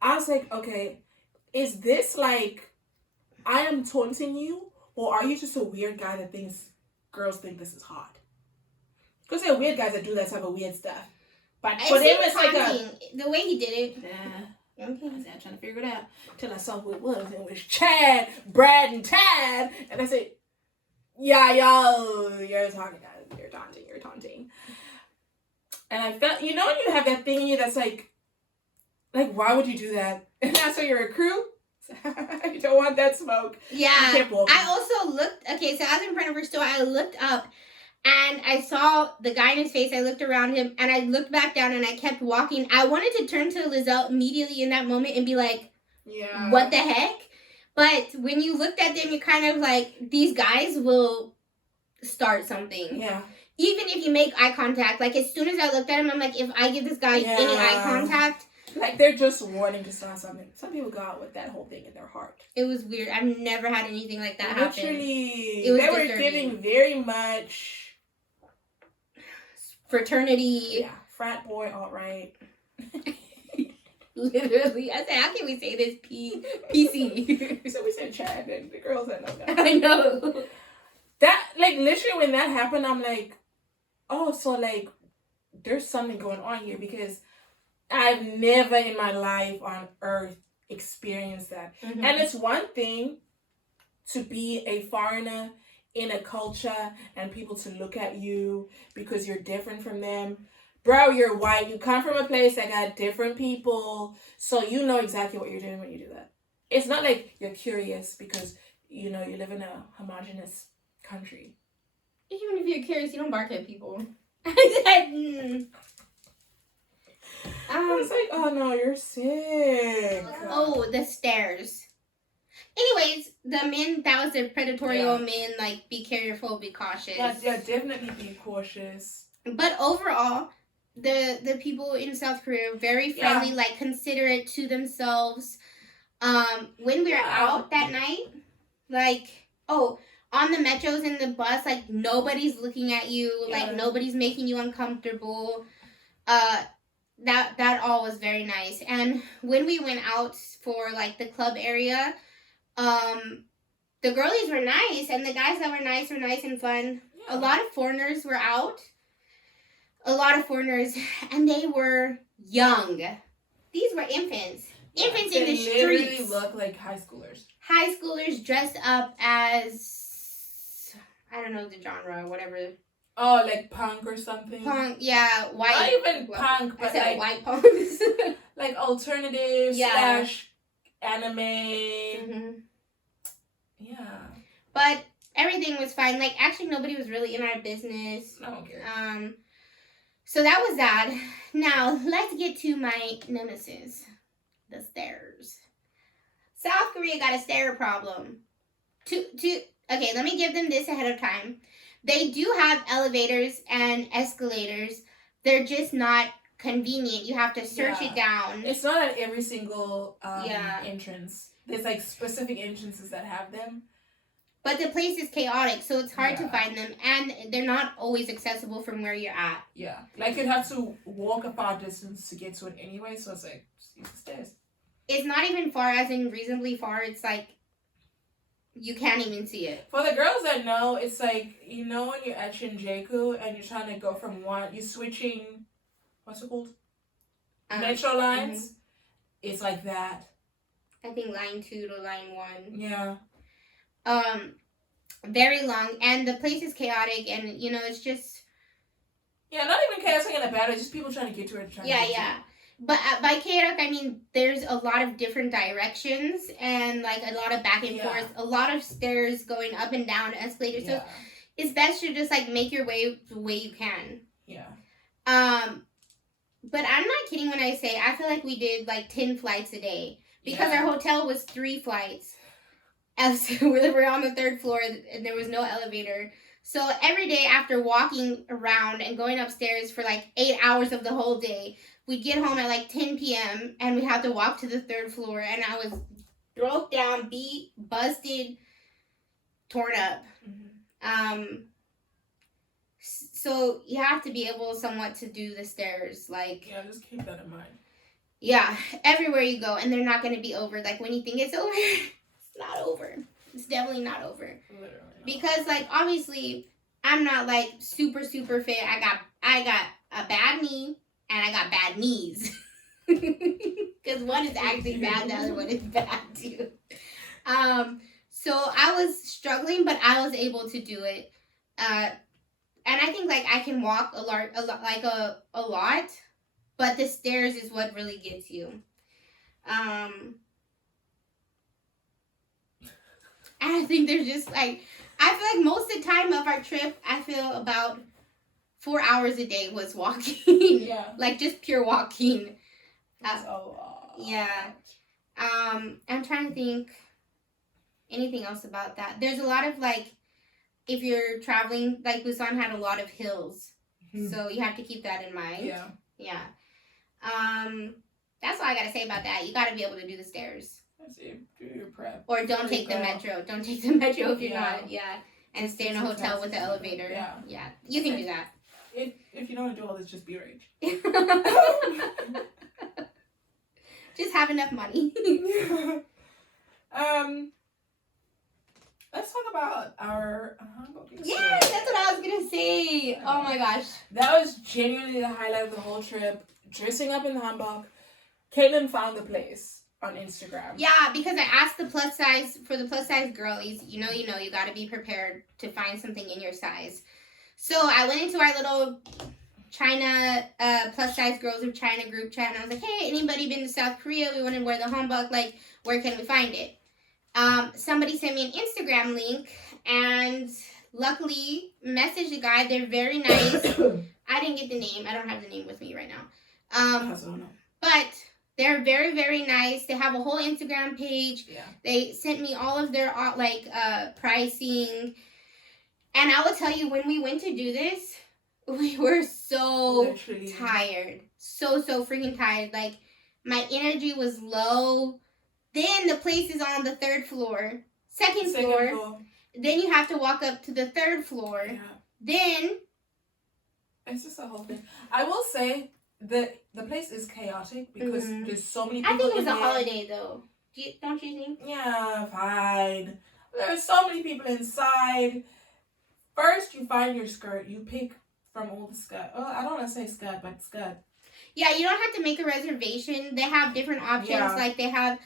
I was like, okay, is this like I am taunting you, or are you just a weird guy that thinks girls think this is hot? Because there are weird guys that do that type of weird stuff. But for them, it's like the way he did it. Nah. Okay. I was trying to figure it out till I saw who it was. And it was Chad, Brad, and Tad. And I said, yeah, yo, you're talking, you're taunting. And I felt, you know when you have that thing in you that's like, why would you do that? And that's why you're a crew? You don't want that smoke. Yeah. I also looked, okay, so I was in front of her store. I looked up and I saw the guy in his face. I looked around him and I looked back down and I kept walking. I wanted to turn to Lizelle immediately in that moment and be like, yeah, what the heck? But when you looked at them, you're kind of like, these guys will start something. Yeah. Even if you make eye contact, like as soon as I looked at him, I'm like, if I give this guy any eye contact. Like they're just wanting to start something. Some people go out with that whole thing in their heart. It was weird. I've never had anything like that happen. Literally. It was they were disturbing. giving very much fraternity. Yeah. Frat boy, all right. Literally. I said, how can we say this PC? So we said Chad and the girls that know that. I know. That, like, literally when that happened, I'm like, oh, so, like, there's something going on here because I've never in my life on earth experienced that. Mm-hmm. And it's one thing to be a foreigner in a culture and people to look at you because you're different from them. Bro, you're white. You come from a place that got different people. So you know exactly what you're doing when you do that. It's not like you're curious because, you know, you live in a homogenous country. Even if you're curious, you don't bark at people. I said, I was like, oh no, you're sick. Oh, the stairs. Anyways, the men, that was the predatorial men, like, be careful, be cautious. Yeah, definitely be cautious. But overall, the people in South Korea are very friendly, like, considerate to themselves. When we were out that night, like, on the metros and the bus, like, nobody's looking at you. Yeah. Like, nobody's making you uncomfortable. That all was very nice. And when we went out for, like, the club area, the girlies were nice, and the guys that were nice and fun. Yeah. A lot of foreigners were out. A lot of foreigners, and they were young. These were infants. Yeah, infants in the streets. They literally look like high schoolers. High schoolers dressed up as, I don't know the genre or whatever. Oh, like punk or something? Punk, yeah. White. Not even punk, but like white punks. like alternative / anime. Mm-hmm. Yeah. But everything was fine. Like, actually, nobody was really in our business. I don't care. So that was that. Now, let's get to my nemesis. The stairs. South Korea got a stair problem. Okay, let me give them this ahead of time. They do have elevators and escalators. They're just not convenient. You have to search it down. It's not at every single entrance. There's like specific entrances that have them. But the place is chaotic, so it's hard to find them, and they're not always accessible from where you're at. Yeah, like you'd have to walk a far distance to get to it anyway, so it's like, just use the stairs. It's not even far, as in reasonably far. It's like, you can't even see it. For the girls that know, it's like, you know when you're at Shinjuku and you're trying to go from you're switching, what's it called? Metro lines? Mm-hmm. It's like that. I think line 2 to line 1. Yeah. Very long, and the place is chaotic, and you know, it's just not even chaotic in a bad way, just people trying to get to it. But by chaotic, I mean there's a lot of different directions and like a lot of back and forth, a lot of stairs going up and down, escalators. So it's best to just like make your way the way you can. Yeah. But I'm not kidding when I say I feel like we did like 10 flights a day because our hotel was 3 flights. We were on the 3rd floor and there was no elevator. So every day after walking around and going upstairs for like 8 hours of the whole day, we'd get home at like 10 p.m. and we had to walk to the 3rd floor, and I was broke down, beat, busted, torn up. Mm-hmm. So you have to be able somewhat to do the stairs. Like, yeah, just keep that in mind. Yeah, everywhere you go, and they're not going to be over. Like when you think it's over, it's not over. It's definitely not over. Literally not. Because like obviously I'm not like super fit. I got a bad knee and I got bad knees. Because one is actually bad, the other one is bad too. So I was struggling, but I was able to do it. And I think like I can walk a lot, but the stairs is what really gets you. And I think there's just like, I feel like most of the time of our trip, I feel about 4 hours a day was walking. Yeah. Like just pure walking. That's a lot. Yeah. I'm trying to think anything else about that. There's a lot of like, if you're traveling, like Busan had a lot of hills. Mm-hmm. So you have to keep that in mind. Yeah. Yeah. That's all I gotta say about that. You gotta be able to do the stairs. That's it. Do your prep. Or don't take the metro. Don't take the metro if you're not. Yeah. And stay in a hotel with the elevator. Yeah. Yeah. You can do that. If you don't want to do all this, just be rich. Just have enough money. Let's talk about our Yes, that's what I was gonna say. Oh my gosh. That was genuinely the highlight of the whole trip. Dressing up in the hanbok. Caitlin found the place on Instagram. Yeah, because I asked the plus size girlies, you gotta be prepared to find something in your size. So I went into our little China plus size girls of China group chat, and I was like, hey, anybody been to South Korea? We want to wear the hanbok. Like, where can we find it? Somebody sent me an Instagram link, and luckily messaged the guy. They're very nice. I didn't get the name. I don't have the name with me right now. But they're very, very nice. They have a whole Instagram page. Yeah. They sent me all of their pricing. And I will tell you, when we went to do this, we were so tired. So freaking tired. Like, my energy was low. Then the place is on the 3rd floor. Second floor. Then you have to walk up to the 3rd floor. Yeah. Then it's just a whole thing. I will say that the place is chaotic because there's so many people. I think it was a holiday though. Don't you think? Yeah, fine. There's so many people inside. First, you find your skirt. You pick from all the skirt. Oh, I don't want to say skirt, but skirt. Yeah, you don't have to make a reservation. They have different options. Yeah. Like they have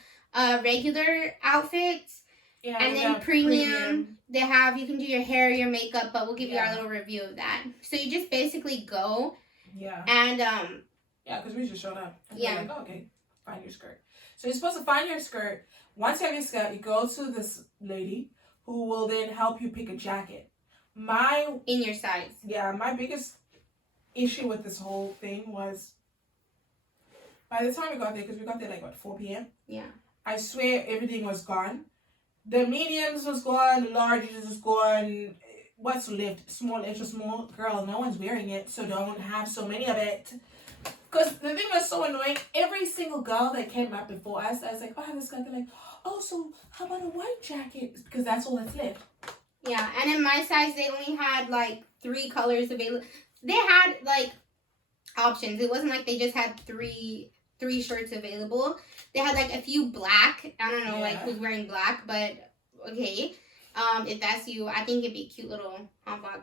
regular outfits. Yeah, and then premium. They have, you can do your hair, your makeup, but we'll give you our little review of that. So you just basically go. Yeah. And yeah, because we just showed up. And yeah. Like, oh, okay, find your skirt. So you're supposed to find your skirt. Once you have your skirt, you go to this lady who will then help you pick a jacket. In your size. Yeah, my biggest issue with this whole thing was by the time we got there, because we got there like what, 4 p.m. Yeah. I swear everything was gone. The mediums was gone, larges was gone. What's left? Small, extra small. Girl, no one's wearing it, so don't have so many of it. Because the thing was so annoying. Every single girl that came up before us, I was like, oh, I have this guy. They're like, oh, so how about a white jacket? Because that's all that's left. Yeah, and in my size, they only had like 3 colors available. They had like options. It wasn't like they just had three shirts available. They had like a few black. I don't know like who's wearing black, but okay. If that's you, I think it'd be a cute little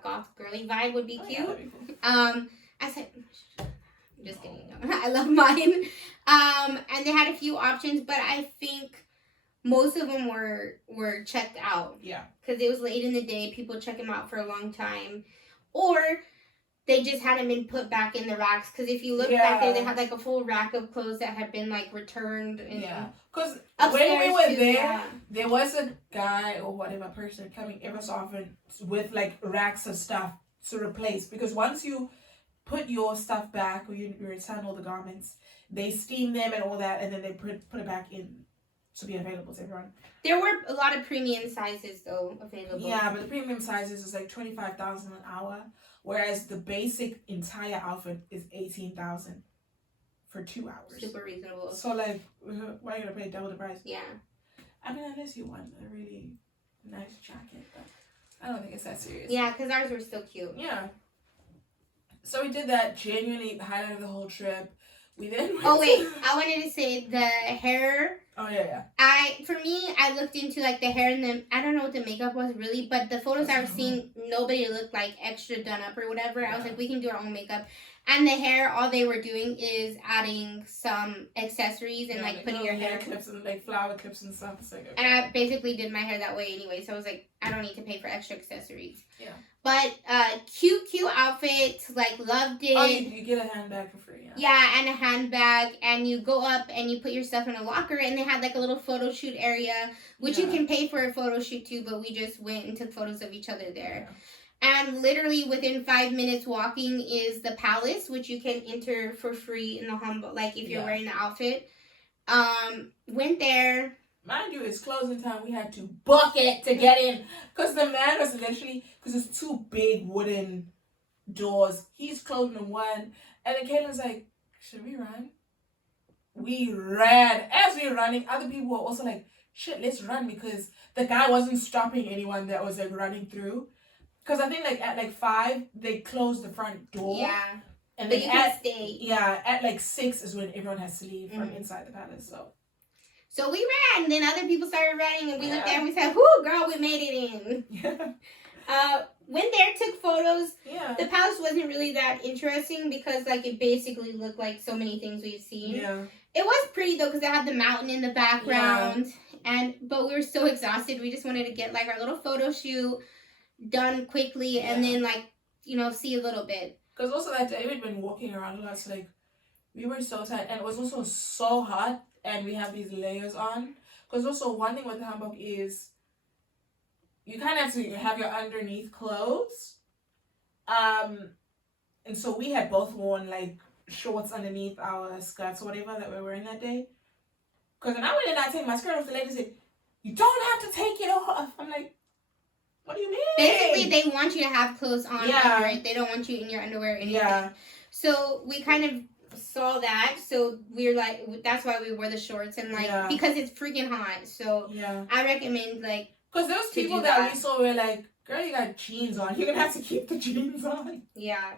goth girly vibe would be cute. Yeah, that'd be cool. I said, just kidding. I love mine. And they had a few options, but I think most of them were checked out. Yeah. Because it was late in the day. People check them out for a long time. Or they just hadn't been put back in the racks. Because if you look back there, they had like a full rack of clothes that had been like returned. And because when we were there, there was a guy or whatever person coming every so often with like racks of stuff to replace. Because once you put your stuff back or you return all the garments, they steam them and all that, and then they put it back in to be available to everyone. There were a lot of premium sizes though available. Yeah, but the premium sizes is like 25,000 an hour, whereas the basic entire outfit is 18,000 for 2 hours. Super reasonable. So like, why are you gonna pay double the price? Yeah. I mean, unless you want a really nice jacket, but I don't think it's that serious. Yeah, because ours were still cute. Yeah. So we did that. Genuinely highlight of the whole trip. We then. Oh wait, I wanted to say the hair. Oh yeah. For me, I looked into like the hair and I don't know what the makeup was really, but the photos I was seeing, nobody looked like extra done up or whatever. Yeah. I was like, we can do our own makeup. And the hair, all they were doing is adding some accessories and like putting your hair clips and like flower clips and stuff. Like, okay. And I basically did my hair that way anyway, so I was like, I don't need to pay for extra accessories. Yeah. But cute outfits, like loved it. Oh, you get a handbag for free. Yeah, and a handbag, and you go up and you put your stuff in a locker, and they had like a little photo shoot area, which you can pay for a photo shoot too, but we just went and took photos of each other there. Yeah. And literally within 5 minutes walking is the palace, which you can enter for free in the humble, like if you're wearing the outfit. Went there. Mind you, it's closing time. We had to book it to get in. Because the man was literally, because it's 2 big wooden doors. He's closing one. And then Caitlin's like, should we run? We ran. As we were running, other people were also like, shit, let's run. Because the guy wasn't stopping anyone that was like running through. Because I think like at like 5, they closed the front door. Yeah. And but then you can stay. Yeah, at like 6 is when everyone has to leave from inside the palace. So we ran. Then other people started running, and we looked there and we said, "Whoo, girl, we made it in." Yeah. Went there, took photos. Yeah. The palace wasn't really that interesting because like it basically looked like so many things we've seen. Yeah. It was pretty though because it had the mountain in the background, but we were so exhausted. We just wanted to get like our little photo shoot done quickly and then like see a little bit. Because also that day we'd been walking around a lot, so like we were so tired, and it was also so hot, and we have these layers on. Because also one thing with the hanbok is you kind of have to have your underneath clothes. And so we had both worn like shorts underneath our skirts or whatever that we were wearing that day. Because when I went in that take my skirt off, the lady said, "You don't have to take it off." I'm like, what do you mean? Basically, they want you to have clothes on under it. They don't want you in your underwear or anything. Yeah. So we kind of saw that. So we're like, that's why we wore the shorts. And like, because it's freaking hot. So I recommend like Because those people that we saw were like, girl, you got jeans on. You're going to have to keep the jeans on. Yeah.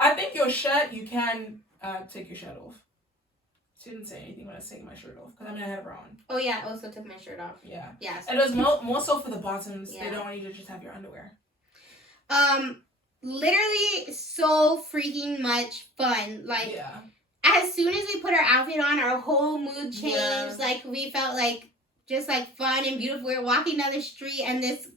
I think your shirt, you can take your shirt off. She didn't say anything when I was taking my shirt off. Because I had a bra on. Oh, yeah. I also took my shirt off. Yeah. Yes. And it was more so for the bottoms. Yeah. They don't want you to just have your underwear. Literally so freaking much fun. Like, as soon as we put our outfit on, our whole mood changed. Yeah. Like, we felt like just like fun and beautiful. We were walking down the street, and this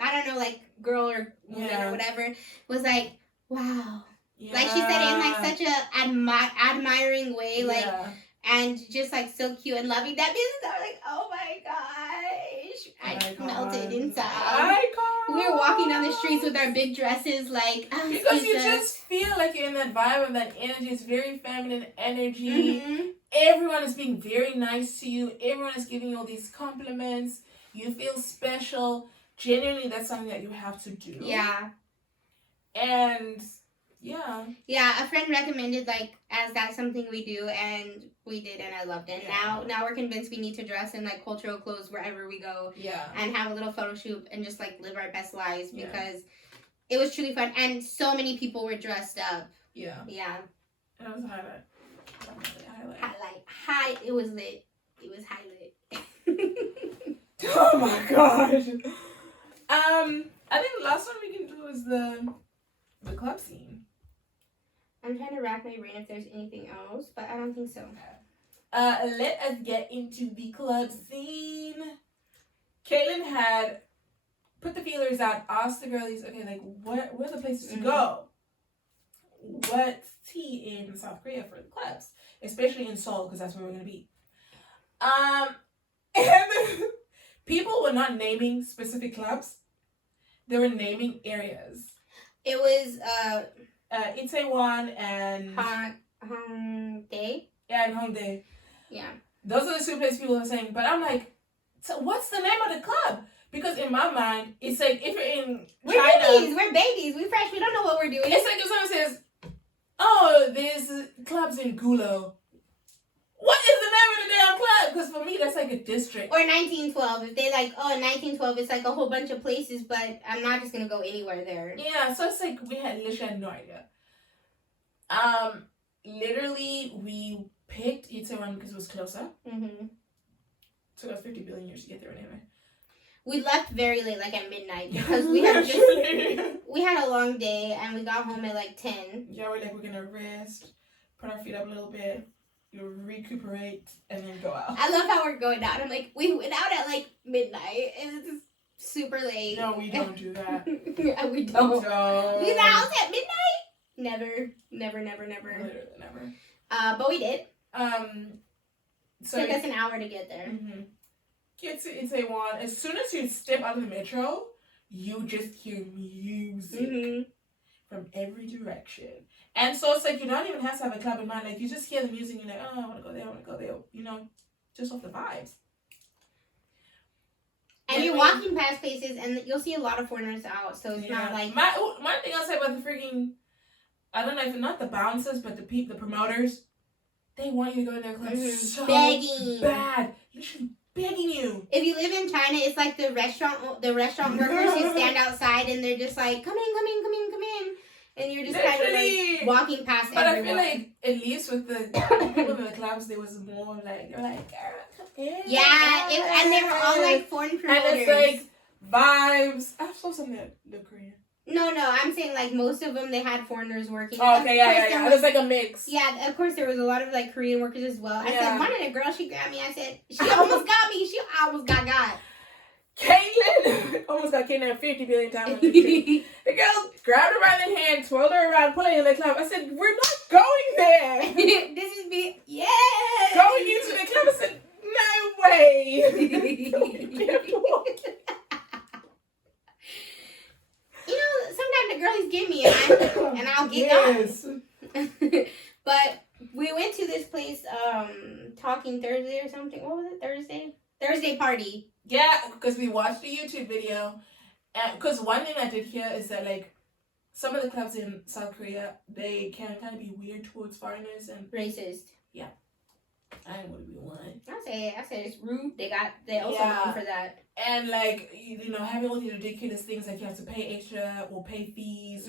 I don't know, like girl or woman or whatever was like, wow. Yeah. Like she said it in like such a admiring way, like, and just like so cute and loving. That business, I was like, oh my gosh, I melted inside. We were walking down the streets with our big dresses, like because you just feel like you're in that vibe of that energy. It's very feminine energy. Mm-hmm. Everyone is being very nice to you. Everyone is giving you all these compliments. You feel special. Genuinely, that's something that you have to do. Yeah. And yeah. Yeah, a friend recommended like as that's something we do, and we did, and I loved it. Yeah. Now we're convinced we need to dress in like cultural clothes wherever we go. Yeah. And have a little photo shoot and just like live our best lives because it was truly fun, and so many people were dressed up. Yeah. Yeah. And it was a highlight. It was lit. It was high lit. Oh my gosh. I think the last one we can do is the club scene. I'm trying to rack my brain if there's anything else, but I don't think so. Let us get into the club scene. Caitlin had put the feelers out, asked the girlies, okay, like where are the places to go? What's tea in South Korea for the clubs, especially in Seoul, because that's where we're gonna be. And people were not naming specific clubs; they were naming areas. It was Itaewon and Hongdae. Yeah, and Hongdae. Yeah, those are the two places people are saying. But I'm like, so what's the name of the club? Because in my mind, it's like if you're in China, we're babies, we're fresh, we don't know what we're doing. It's like if someone says, oh, there's clubs in Gulo. What is the name of the damn club? Because for me, that's like a district. Or 1912. If they like, oh, 1912, it's like a whole bunch of places, but I'm not just going to go anywhere there. Yeah, so it's like we literally had no idea. Literally, we picked Itaewon because it was closer. Mm-hmm. Took us 50 billion years to get there anyway. We left very late, like at midnight, because we had a long day, and we got home at like 10. Yeah, we're gonna rest, put our feet up a little bit, recuperate, and then go out. I love how we're going out. I'm like, we went out at like midnight, and it's super late. No, we don't do that. We don't. Leave the house at midnight? Never. Literally never. But we did. So took us an hour to get there. Mm-hmm. Get to Itaewon. As soon as you step out of the metro, you just hear music from every direction. And so it's like you don't even have to have a club in mind. Like you just hear the music and you're like, oh, I want to go there. You know, just off the vibes. And you're walking past places and you'll see a lot of foreigners out. So it's not like... One thing I'll say about the freaking... I don't know if not the bouncers, but the promoters. They want you to go in their clubs so begging. Bad. Literally begging you. If you live in China, it's like the restaurant workers who stand outside and they're just like, come in. And you're just kind of like walking past everyone. But I feel like at least with the people in the clubs, there was more like, you're like, girl, come in. Yeah, and they were all like foreign promoters. And it's like vibes. I saw something that looked Korean. No, I'm saying like most of them, they had foreigners working. Oh, okay, yeah. It was like a mix. Yeah, of course there was a lot of like Korean workers as well. I said, one of the girls, she grabbed me. I said, she almost got me. She almost got. Caitlin almost got kidnapped 50 billion times. The girl grabbed her by the hand, twirled her around, put her in the club. I said, we're not going there. This is me. Yeah. Going into the club. I said, no way. You know, sometimes the girlies give me and I'll get on. But we went to this place, Talking Thursday or something. What was it? Thursday party. Yeah, because we watched a YouTube video. And because one thing I did hear is that like some of the clubs in South Korea, they can kind of be weird towards foreigners and racist. Yeah. I ain't gonna be one. I say it's rude. They also known for that. And like having all these ridiculous things like you have to pay extra or pay fees,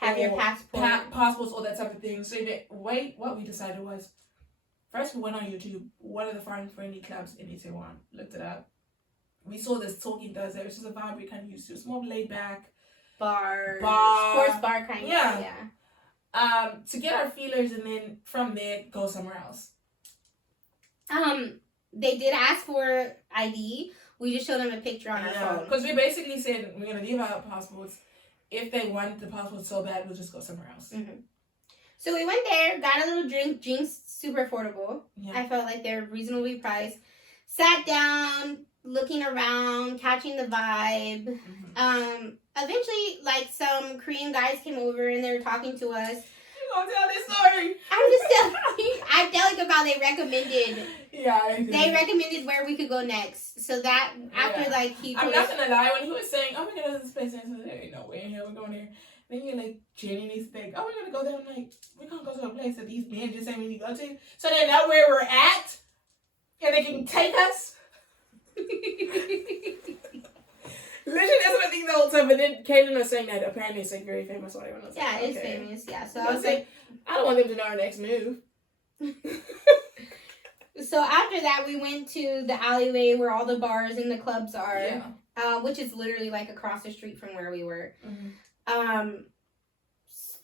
have your passport, passports, all that type of thing. So what we decided was, first we went on YouTube. What are the foreign friendly clubs in Taiwan? Looked it up. We saw this Talking Thursday, which is a vibe we kind of used to. It's more laid back, bar, sports bar kind of. Yeah. To get our feelers, and then from there go somewhere else. They did ask for ID. We just showed them a picture on our phone. Because we basically said we're gonna leave our passports. If they want the passport so bad, we'll just go somewhere else. So we went there, got a little drink. Drinks super affordable. Yeah. I felt like they're reasonably priced. Sat down, looking around, catching the vibe. Eventually, like some Korean guys came over and they were talking to us. Gonna tell this story. I'm telling about they recommended. Yeah, I did. They recommended where we could go next. So that after like I'm not gonna lie, when he was saying, "Oh, we're gonna go to this place," and I said, "There ain't no way in here we're going here." Then you're like genuinely think, "Oh, we're gonna go there." I'm like, "We're gonna go to a place that these men just saying we need to go to, so they know where we're at, and they can take us." Literally, that's what I think the whole time. But then Caitlin was saying that apparently it's like very famous. Or whatever. Yeah, it's famous. Yeah, so I was like, I don't want them to know our next move. So after that, we went to the alleyway where all the bars and the clubs are, which is literally like across the street from where we were.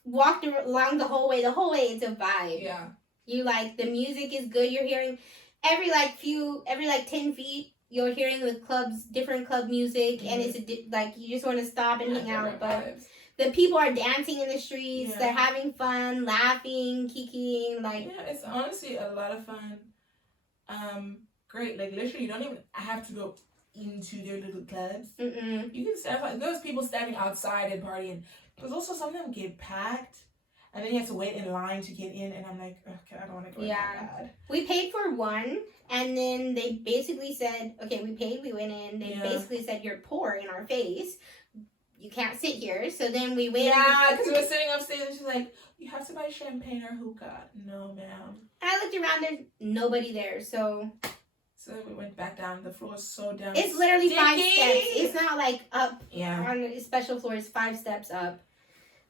Walked along the whole way. The whole way, it's a vibe. Yeah. You like the music is good. You're hearing every 10 feet. You're hearing the different club music, and it's like you just want to stop and hang out. But the people are dancing in the streets. They're having fun, laughing, kikiing. It's honestly a lot of fun. Great. Like literally, you don't even have to go into their little clubs. You can stand. There's people standing outside and partying. Because also some of them get packed. And then you have to wait in line to get in, and I'm like, okay, I don't want to go in that bad. We paid for one, and then they basically said, okay, we paid, we went in. They basically said, you're poor in our face. You can't sit here. So then we waited. Yeah, because we were sitting upstairs, and she's like, you have to buy champagne or hookah. No, ma'am. And I looked around, there's nobody there, so we went back down. The floor is so down. It's literally 5 steps. It's not like up on a special floor. It's 5 steps up.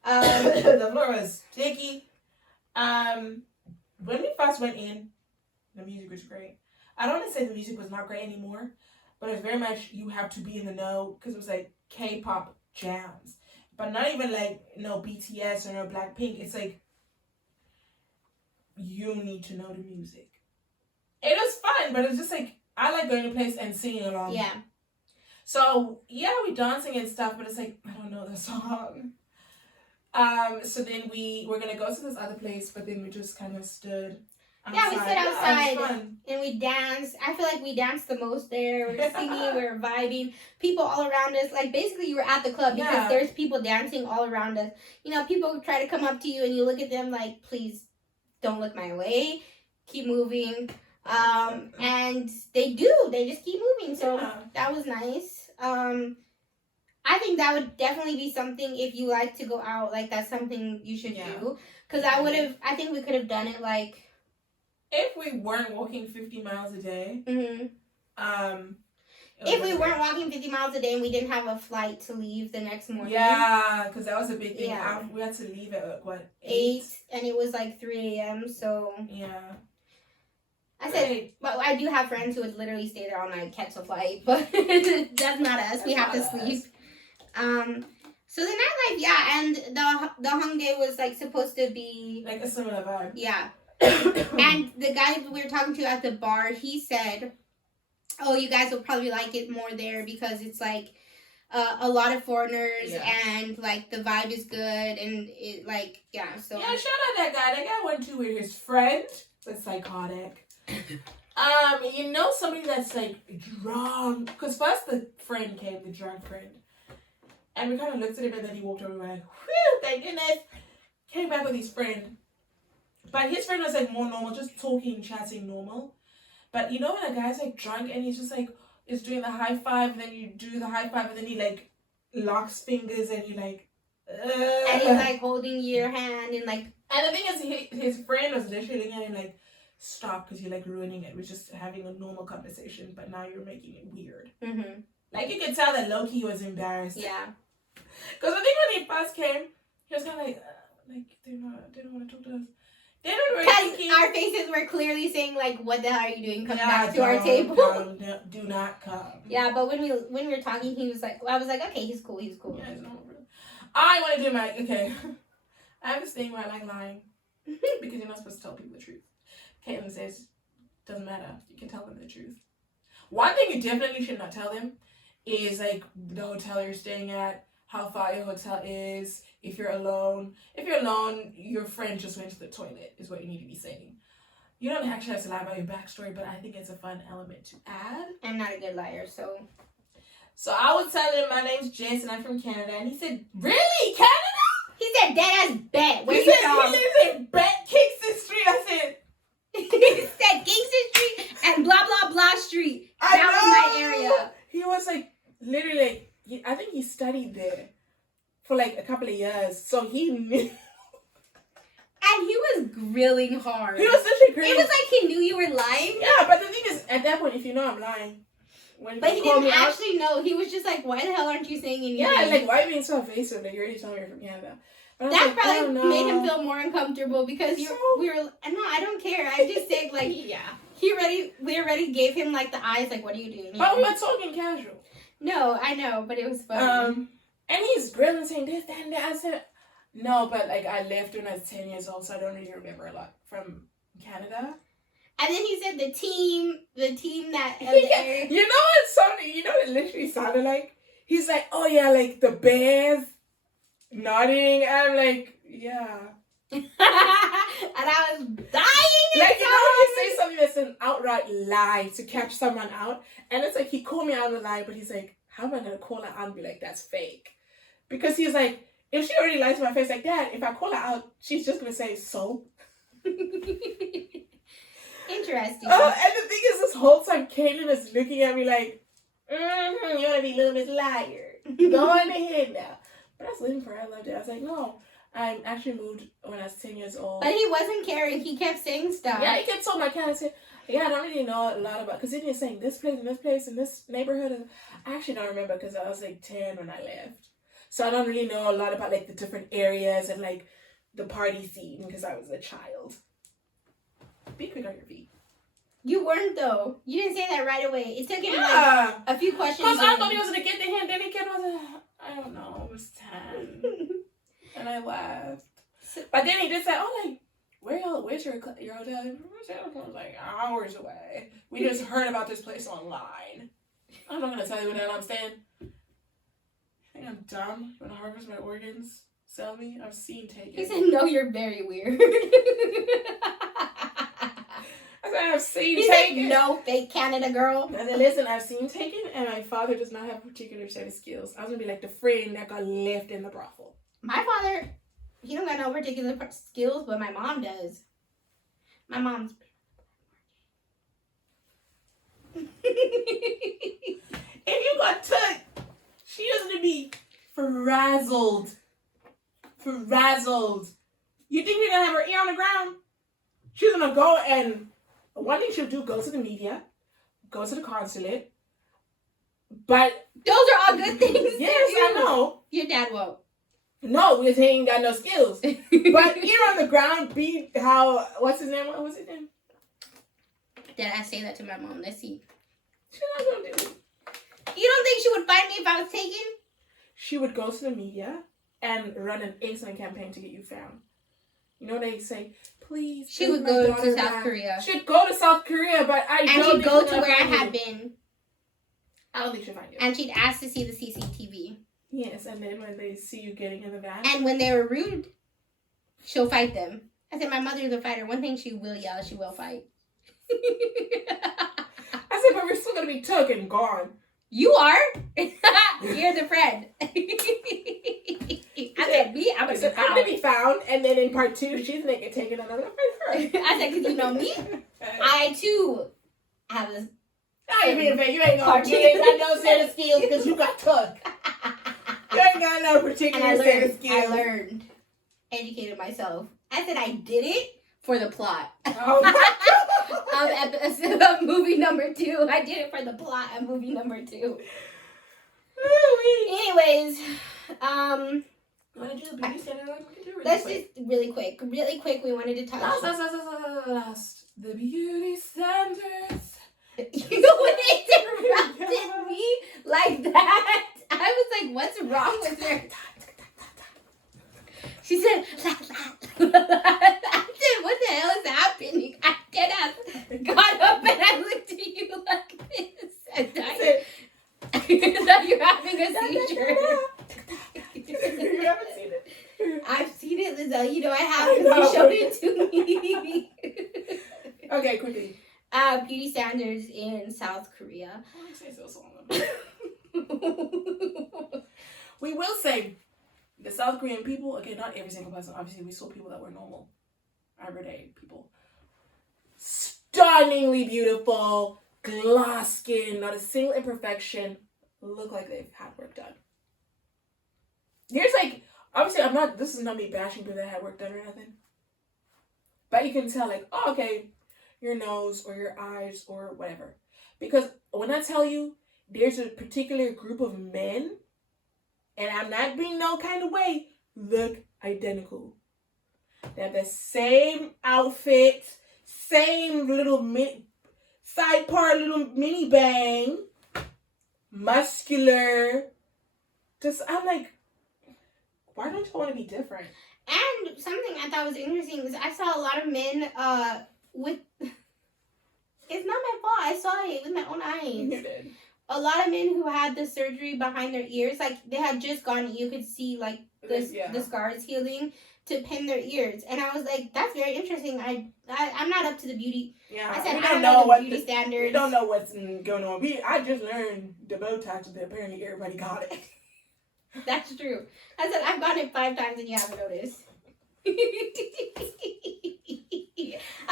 The floor was sticky. When we first went in, the music was great. I don't want to say the music was not great anymore, but it's very much you have to be in the know because it was like K-pop jams, but not even like no BTS or no Blackpink. It's like you need to know the music. It was fun, but it's just like I like going to a place and singing along. Yeah. So we dancing and stuff, but it's like I don't know the song. So then we were gonna go to this other place, but then we just kind of stood outside. Yeah, we stood outside and we danced. I feel like we danced the most there. We were singing, we were vibing. People all around us, like basically you were at the club because there's people dancing all around us. You know, people try to come up to you and you look at them like, please don't look my way. Keep moving. And they do. They just keep moving. So that was nice. I think that would definitely be something if you like to go out. Like, that's something you should do. Because I think we could have done it, like... If we weren't walking 50 miles a day. If we weren't walking 50 miles a day and we didn't have a flight to leave the next morning. Yeah, because that was a big thing. Yeah. We had to leave at, 8? And it was like 3 a.m., so... Yeah. I said, but I do have friends who would literally stay there all night, catch a flight, but that's not us. We have to sleep. So the nightlife, and the Hongdae was like supposed to be like a similar vibe. Yeah. And the guy we were talking to at the bar, he said, "Oh, you guys will probably like it more there because it's like a lot of foreigners and like the vibe is good and it like So shout out that guy. That guy went to with his friend, but psychotic. Somebody that's like drunk. Because first the friend came, the drunk friend. And we kind of looked at him and then he walked over and we were like, whew, thank goodness. Came back with his friend. But his friend was like more normal, just talking, chatting normal. But you know when a guy's like drunk and he's just like, is doing the high five, then you do the high five and then he like locks fingers and you like, and he's like holding your hand and like. And the thing is, his friend was literally looking at him like, stop because you're like ruining it. We're just having a normal conversation, but now you're making it weird. Mm-hmm. Like you could tell that low-key was embarrassed. Yeah. Because I think when he first came, he was kind of like they don't want to talk to us. Because our faces were clearly saying like, "What the hell are you doing? Come back to our table." Do not come. Yeah, but when we were talking, he was like, I was like, okay, he's cool. Yeah, I want to do my okay. I have this thing where I like lying because you're not supposed to tell people the truth. Caitlin says, doesn't matter. You can tell them the truth. One thing you definitely should not tell them is like the hotel you're staying at, how far your hotel is, if you're alone. If you're alone, your friend just went to the toilet is what you need to be saying. You don't actually have to lie about your backstory, but I think it's a fun element to add. I'm not a good liar, so. So I was telling him my name's Jason, I'm from Canada, and he said, really? Canada? He said, dead ass bet. Where he you said, from? He lives in Kingston Street. I said, he said Kingston Street and blah, blah, blah street. That was my area. He was like, literally, I think he studied there for like a couple of years. So he knew. And he was grilling hard. He was literally grilling. It was like he knew you were lying. Yeah, but the thing is, at that point, if you know I'm lying. But he didn't actually know. He was just like, why the hell aren't you saying anything? Yeah, like, why are you being so evasive? Like, you already told me you're from Canada. That probably made him feel more uncomfortable because we were, no, I don't care. I just said, like, yeah. We already gave him, like, the eyes, like, what are you doing? But we were talking casual. No, I know, but it was funny. And he's grilling, saying this, that, and that. I said, no, but, like, I left when I was 10 years old, so I don't really remember a lot from Canada. And then he said the team that... You know what something, you know what it literally sounded like? He's like, oh, yeah, like, the Bears nodding. And I'm like, yeah. And I was dying. Like, you know when you say something that's an outright lie to catch someone out? And it's like, he called me out on a lie, but he's like, how am I going to call her out and be like, that's fake? Because he's like, if she already lies to my face like that, if I call her out, she's just going to say, so? Interesting. And the thing is, this whole time, Caitlin is looking at me like, you want to be a little bit liar. Go on ahead now. But I was living for her. I loved it. I was like, no. I actually moved when I was 10 years old. But he wasn't caring. He kept saying stuff. Yeah, he kept telling my cat, I said, yeah, I don't really know a lot about, because he didn't saying this place and this neighborhood. And I actually don't remember because I was like 10 when I left. So I don't really know a lot about like the different areas and like the party scene because I was a child. Be quick on your feet. You weren't though. You didn't say that right away. It took him like a few questions. Because I thought he was going to get to him. Then he kept on I don't know. I was 10. And I laughed. But then he just said, oh, like, where's your hotel? I was like, hours away. We just heard about this place online. I'm not going to tell you what I'm saying. I think I'm dumb. When I harvest my organs, sell me. I've seen taken. He said, no, you're very weird. I said, I've seen He taken. Said, no, fake Canada girl. I said, listen, I've seen taken, and my father does not have a particular set of skills. I was going to be like the friend that got left in the brothel. My father, he don't got no particular skills, but my mom does. My mom's... If you got touched, she is going to be frazzled. Frazzled. You think you're going to have her ear on the ground? She's going to go and... One thing she'll do, go to the media, go to the consulate, but... Those are all good things. Yes, I know. Your dad won't. No, because he ain't got no skills. But ear on the ground, be how... What's his name? What was his name? Did I say that to my mom? Let's see. She's not going to do it. You don't think she would find me if I was taken? She would go to the media and run an excellent campaign to get you found. You know, they say, please. She would go to South Korea. She'd go to South Korea, but and she'd go to where I had been. I don't think she'll find you. And she'd ask to see the CCTV. Yes, and then when they see you getting in the van. And when they were rude, she'll fight them. I said, my mother's a fighter. One thing she will yell, she will fight. I said, but we're still going to be took and gone. You are? You're the friend. I said, me? I'm going to be found. And then in part 2, she's going to get taken another fight for her. I said, because you know me? I, too, have a... I ain't being fair. You ain't going to get no set of skills because you got took. You ain't got no particular set of skills. I learned. Educated myself. I said I did it for the plot. Oh my God. of movie number 2. I did it for the plot of movie number 2. Anyways, want to do the beauty standard? Let's just really quick. We wanted to touch last. The beauty standards. You interrupted me like that. I was like, "What's wrong with her?" She said, I said, "What the hell is happening?" I got up and I looked at you like this, and I thought you're having a seizure. You haven't seen it. I've seen it, Lizelle. You know I have. You showed it to me. Okay, quickly. Beauty standards in South Korea. I want to say so. We will say the South Korean people, okay, not every single person. Obviously, we saw people that were normal, everyday people. Stunningly beautiful, glass skin, not a single imperfection. Look like they've had work done. There's like, obviously, this is not me bashing people that had work done or nothing. But you can tell, like, oh, okay, your nose or your eyes or whatever. Because when I tell you, there's a particular group of men, and I'm not being no kind of way, look identical. They have the same outfit, same little side part, little mini bang, muscular. I'm like, why don't you want to be different? And something I thought was interesting is I saw a lot of men with. It's not my fault. I saw it with my own eyes. You did. A lot of men who had the surgery behind their ears, like they had just gone, you could see like the scars healing to pin their ears, and I was like, that's very interesting. I'm not up to the beauty. Yeah, I said I don't know the beauty standards. We don't know what's going on. I just learned the Botox that apparently everybody got it. That's true. I said I've gotten it 5 times and you haven't noticed.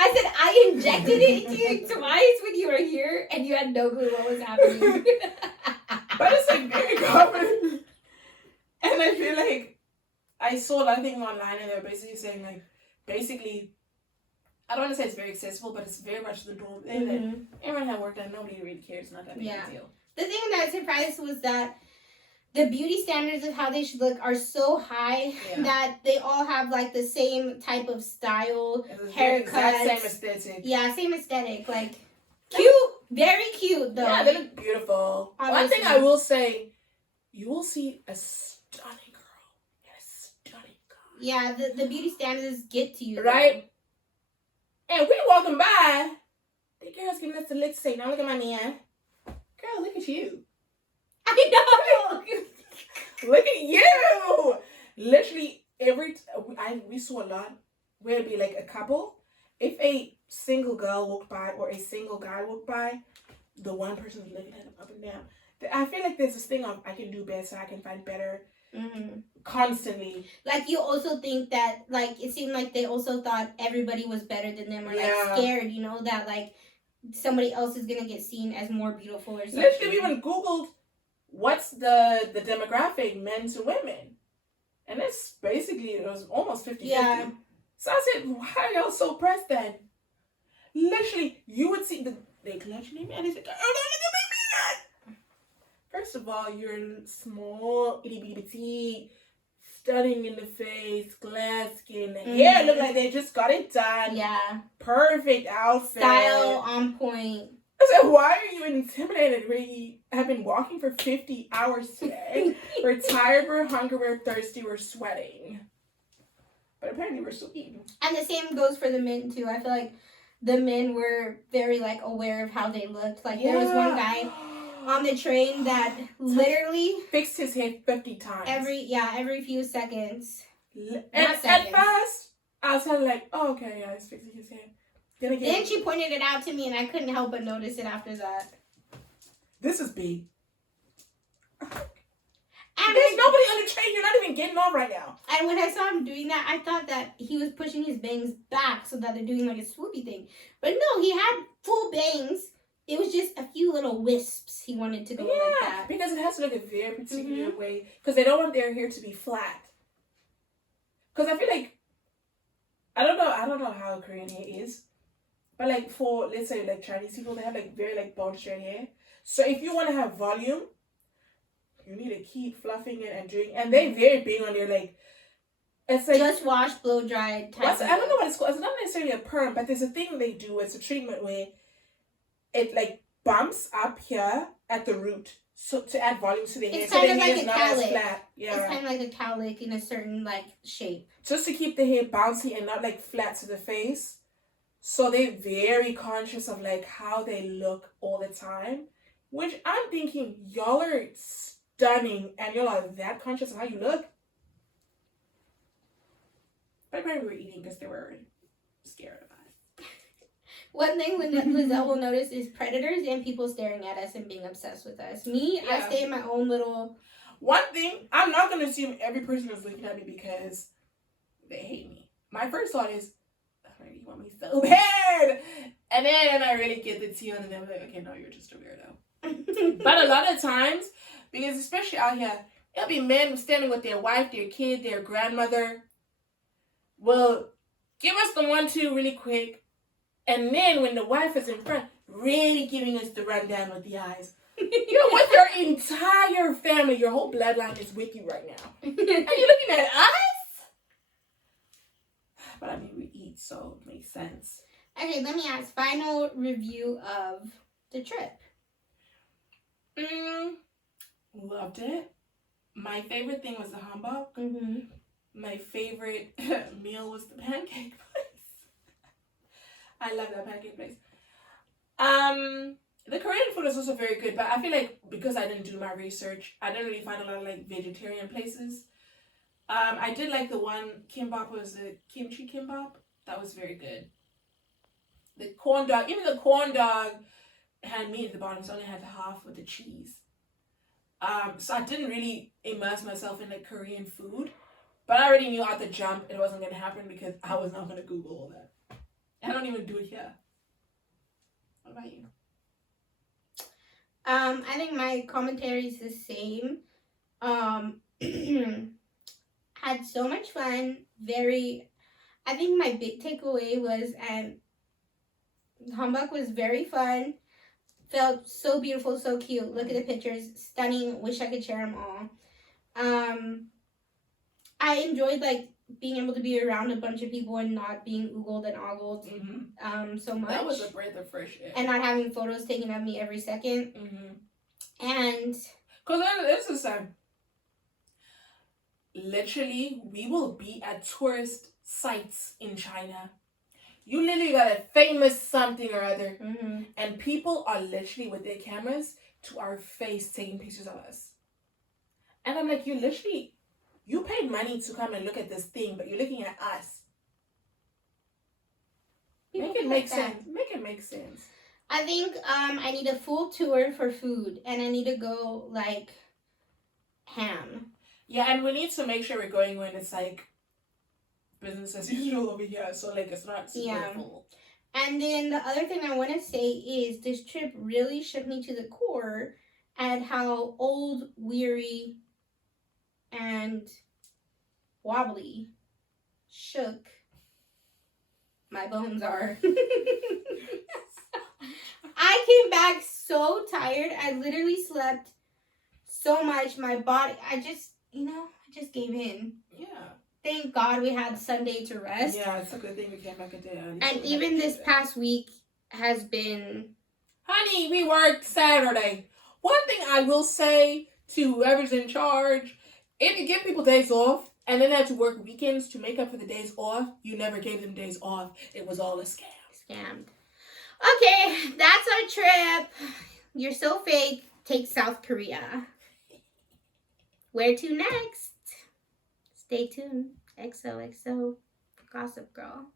I said I injected it into you twice when you were here and you had no clue what was happening. But it's like very common. And I feel like I saw a lot of things online and they're basically saying like, I don't want to say it's very accessible, but it's very much the norm. Mm-hmm. Everyone had work done, nobody really cares, it's not that big a deal. The thing that surprised was that the beauty standards of how they should look are so high that they all have like the same type of style, haircuts. Same aesthetic. Yeah, same aesthetic. Like cute, very cute though. Yeah, they look beautiful. Obviously. One thing I will say, you will see a stunning girl and a stunning guy. Yeah, the beauty standards get to you. Right? Though. And we walking by, the girl's giving us the lick say, now look at my man. Girl, look at you. I know. Look at you. Literally we saw a lot where it'd be like a couple. If a single girl walked by or a single guy walked by, the one person is looking at them up and down. I feel like there's this thing of I can do better, I can find better. Mm-hmm. Constantly. Like you also think that like it seemed like they also thought everybody was better than them or like scared, you know, that like somebody else is gonna get seen as more beautiful or something. Literally, we even Googled what's the demographic, men to women, and it's basically it was almost 50-50. Yeah. So I said, why are y'all so pressed then? Literally, you would see they clutch me and they said, oh no, look at me. First of all, you're small, itty bitty petite, stunning in the face, glass skin, the hair look like they just got it done. Yeah. Perfect outfit. Style on point. I said, why are you intimidated? We have been walking for 50 hours today. We're tired, we're hungry, we're thirsty, we're sweating. But apparently we're still eating. And the same goes for the men too. I feel like the men were very like aware of how they looked. Like there was one guy on the train that literally fixed his hair 50 times. Every few seconds. At first, I was kind of like, oh, okay, yeah, he's fixing his hair. Then she pointed it out to me and I couldn't help but notice it after that. This is big. And there's nobody on the train. You're not even getting on right now. And when I saw him doing that, I thought that he was pushing his bangs back so that they're doing like a swoopy thing. But no, he had full bangs. It was just a few little wisps he wanted to go like that. Because it has to look a very particular way. Because they don't want their hair to be flat. Because I feel like, I don't know how Korean hair is. But like for, let's say, like Chinese people, they have like very like bald straight hair. So if you want to have volume, you need to keep fluffing it and doing. And they're very big on their like. It's like just wash, blow dry. I don't know what it's called. It's not necessarily a perm, but there's a thing they do. It's a treatment where it like bumps up here at the root, so to add volume to the hair. It's so kind the of hair like is a not as cowlick. flat. Yeah. It's kind of like a cowlick in a certain like shape. Just to keep the hair bouncy and not like flat to the face. So they're very conscious of like how they look all the time. Which I'm thinking, y'all are stunning and y'all are that conscious of how you look. But apparently we were eating because they were scared of us. One thing Lizelle will notice is predators and people staring at us and being obsessed with us. Me, I stay in my own little... One thing, I'm not going to assume every person is looking at me because they hate me. My first thought is, oh, you want me so bad. And then I really get the tea on and I'm like, okay, no, you're just a weirdo. But a lot of times, because especially out here, it'll be men standing with their wife, their kid, their grandmother. Well, give us the 1-2 really quick. And then when the wife is in front, really giving us the rundown with the eyes. You're with your entire family. Your whole bloodline is with you right now. Are you looking at us? But I mean, we eat, so it makes sense. Okay, let me ask. Final review of the trip. Loved it. My favorite thing was the humbug. Mm-hmm. My favorite meal was the pancake place. I love that pancake place. The Korean food is also very good, but I feel like because I didn't do my research, I didn't really find a lot of like vegetarian places. I did like the one kimbap, was the kimchi kimbap. That was very good. The corn dog, even the corn dog had meat at the bottom, so I only had half with the cheese. So I didn't really immerse myself in like Korean food. But I already knew at the jump it wasn't going to happen because I was not going to Google all that. I don't even do it here. What about you? I think my commentary is the same. Had so much fun. I think my big takeaway was, humbug was very fun. Felt so beautiful, so cute. Look at the pictures. Stunning. Wish I could share them all. I enjoyed like being able to be around a bunch of people and not being oogled and ogled so much. That was a breath of fresh air. And not having photos taken of me every second. And because this is literally, we will be at tourist sites in China. You literally got a famous something or other, and people are literally with their cameras to our face taking pictures of us. And I'm like, you paid money to come and look at this thing, but you're looking at us. Make it make sense. Make it make sense. I think I need a full tour for food, and I need to go like ham. Yeah, and we need to make sure we're going when it's like business as usual over here, so like it's not super full. And then the other thing I want to say is this trip really shook me to the core at how old, weary, and wobbly shook my bones are. I came back so tired. I literally slept so much. My body, I just gave in. Yeah. Thank God we had Sunday to rest. Yeah, it's a good thing we came back a day early. And even this past week has been... Honey, we worked Saturday. One thing I will say to whoever's in charge, if you give people days off and then they have to work weekends to make up for the days off, you never gave them days off. It was all a scam. Scammed. Okay, that's our trip. You're so fake. Take South Korea. Where to next? Stay tuned. XOXO Gossip Girl.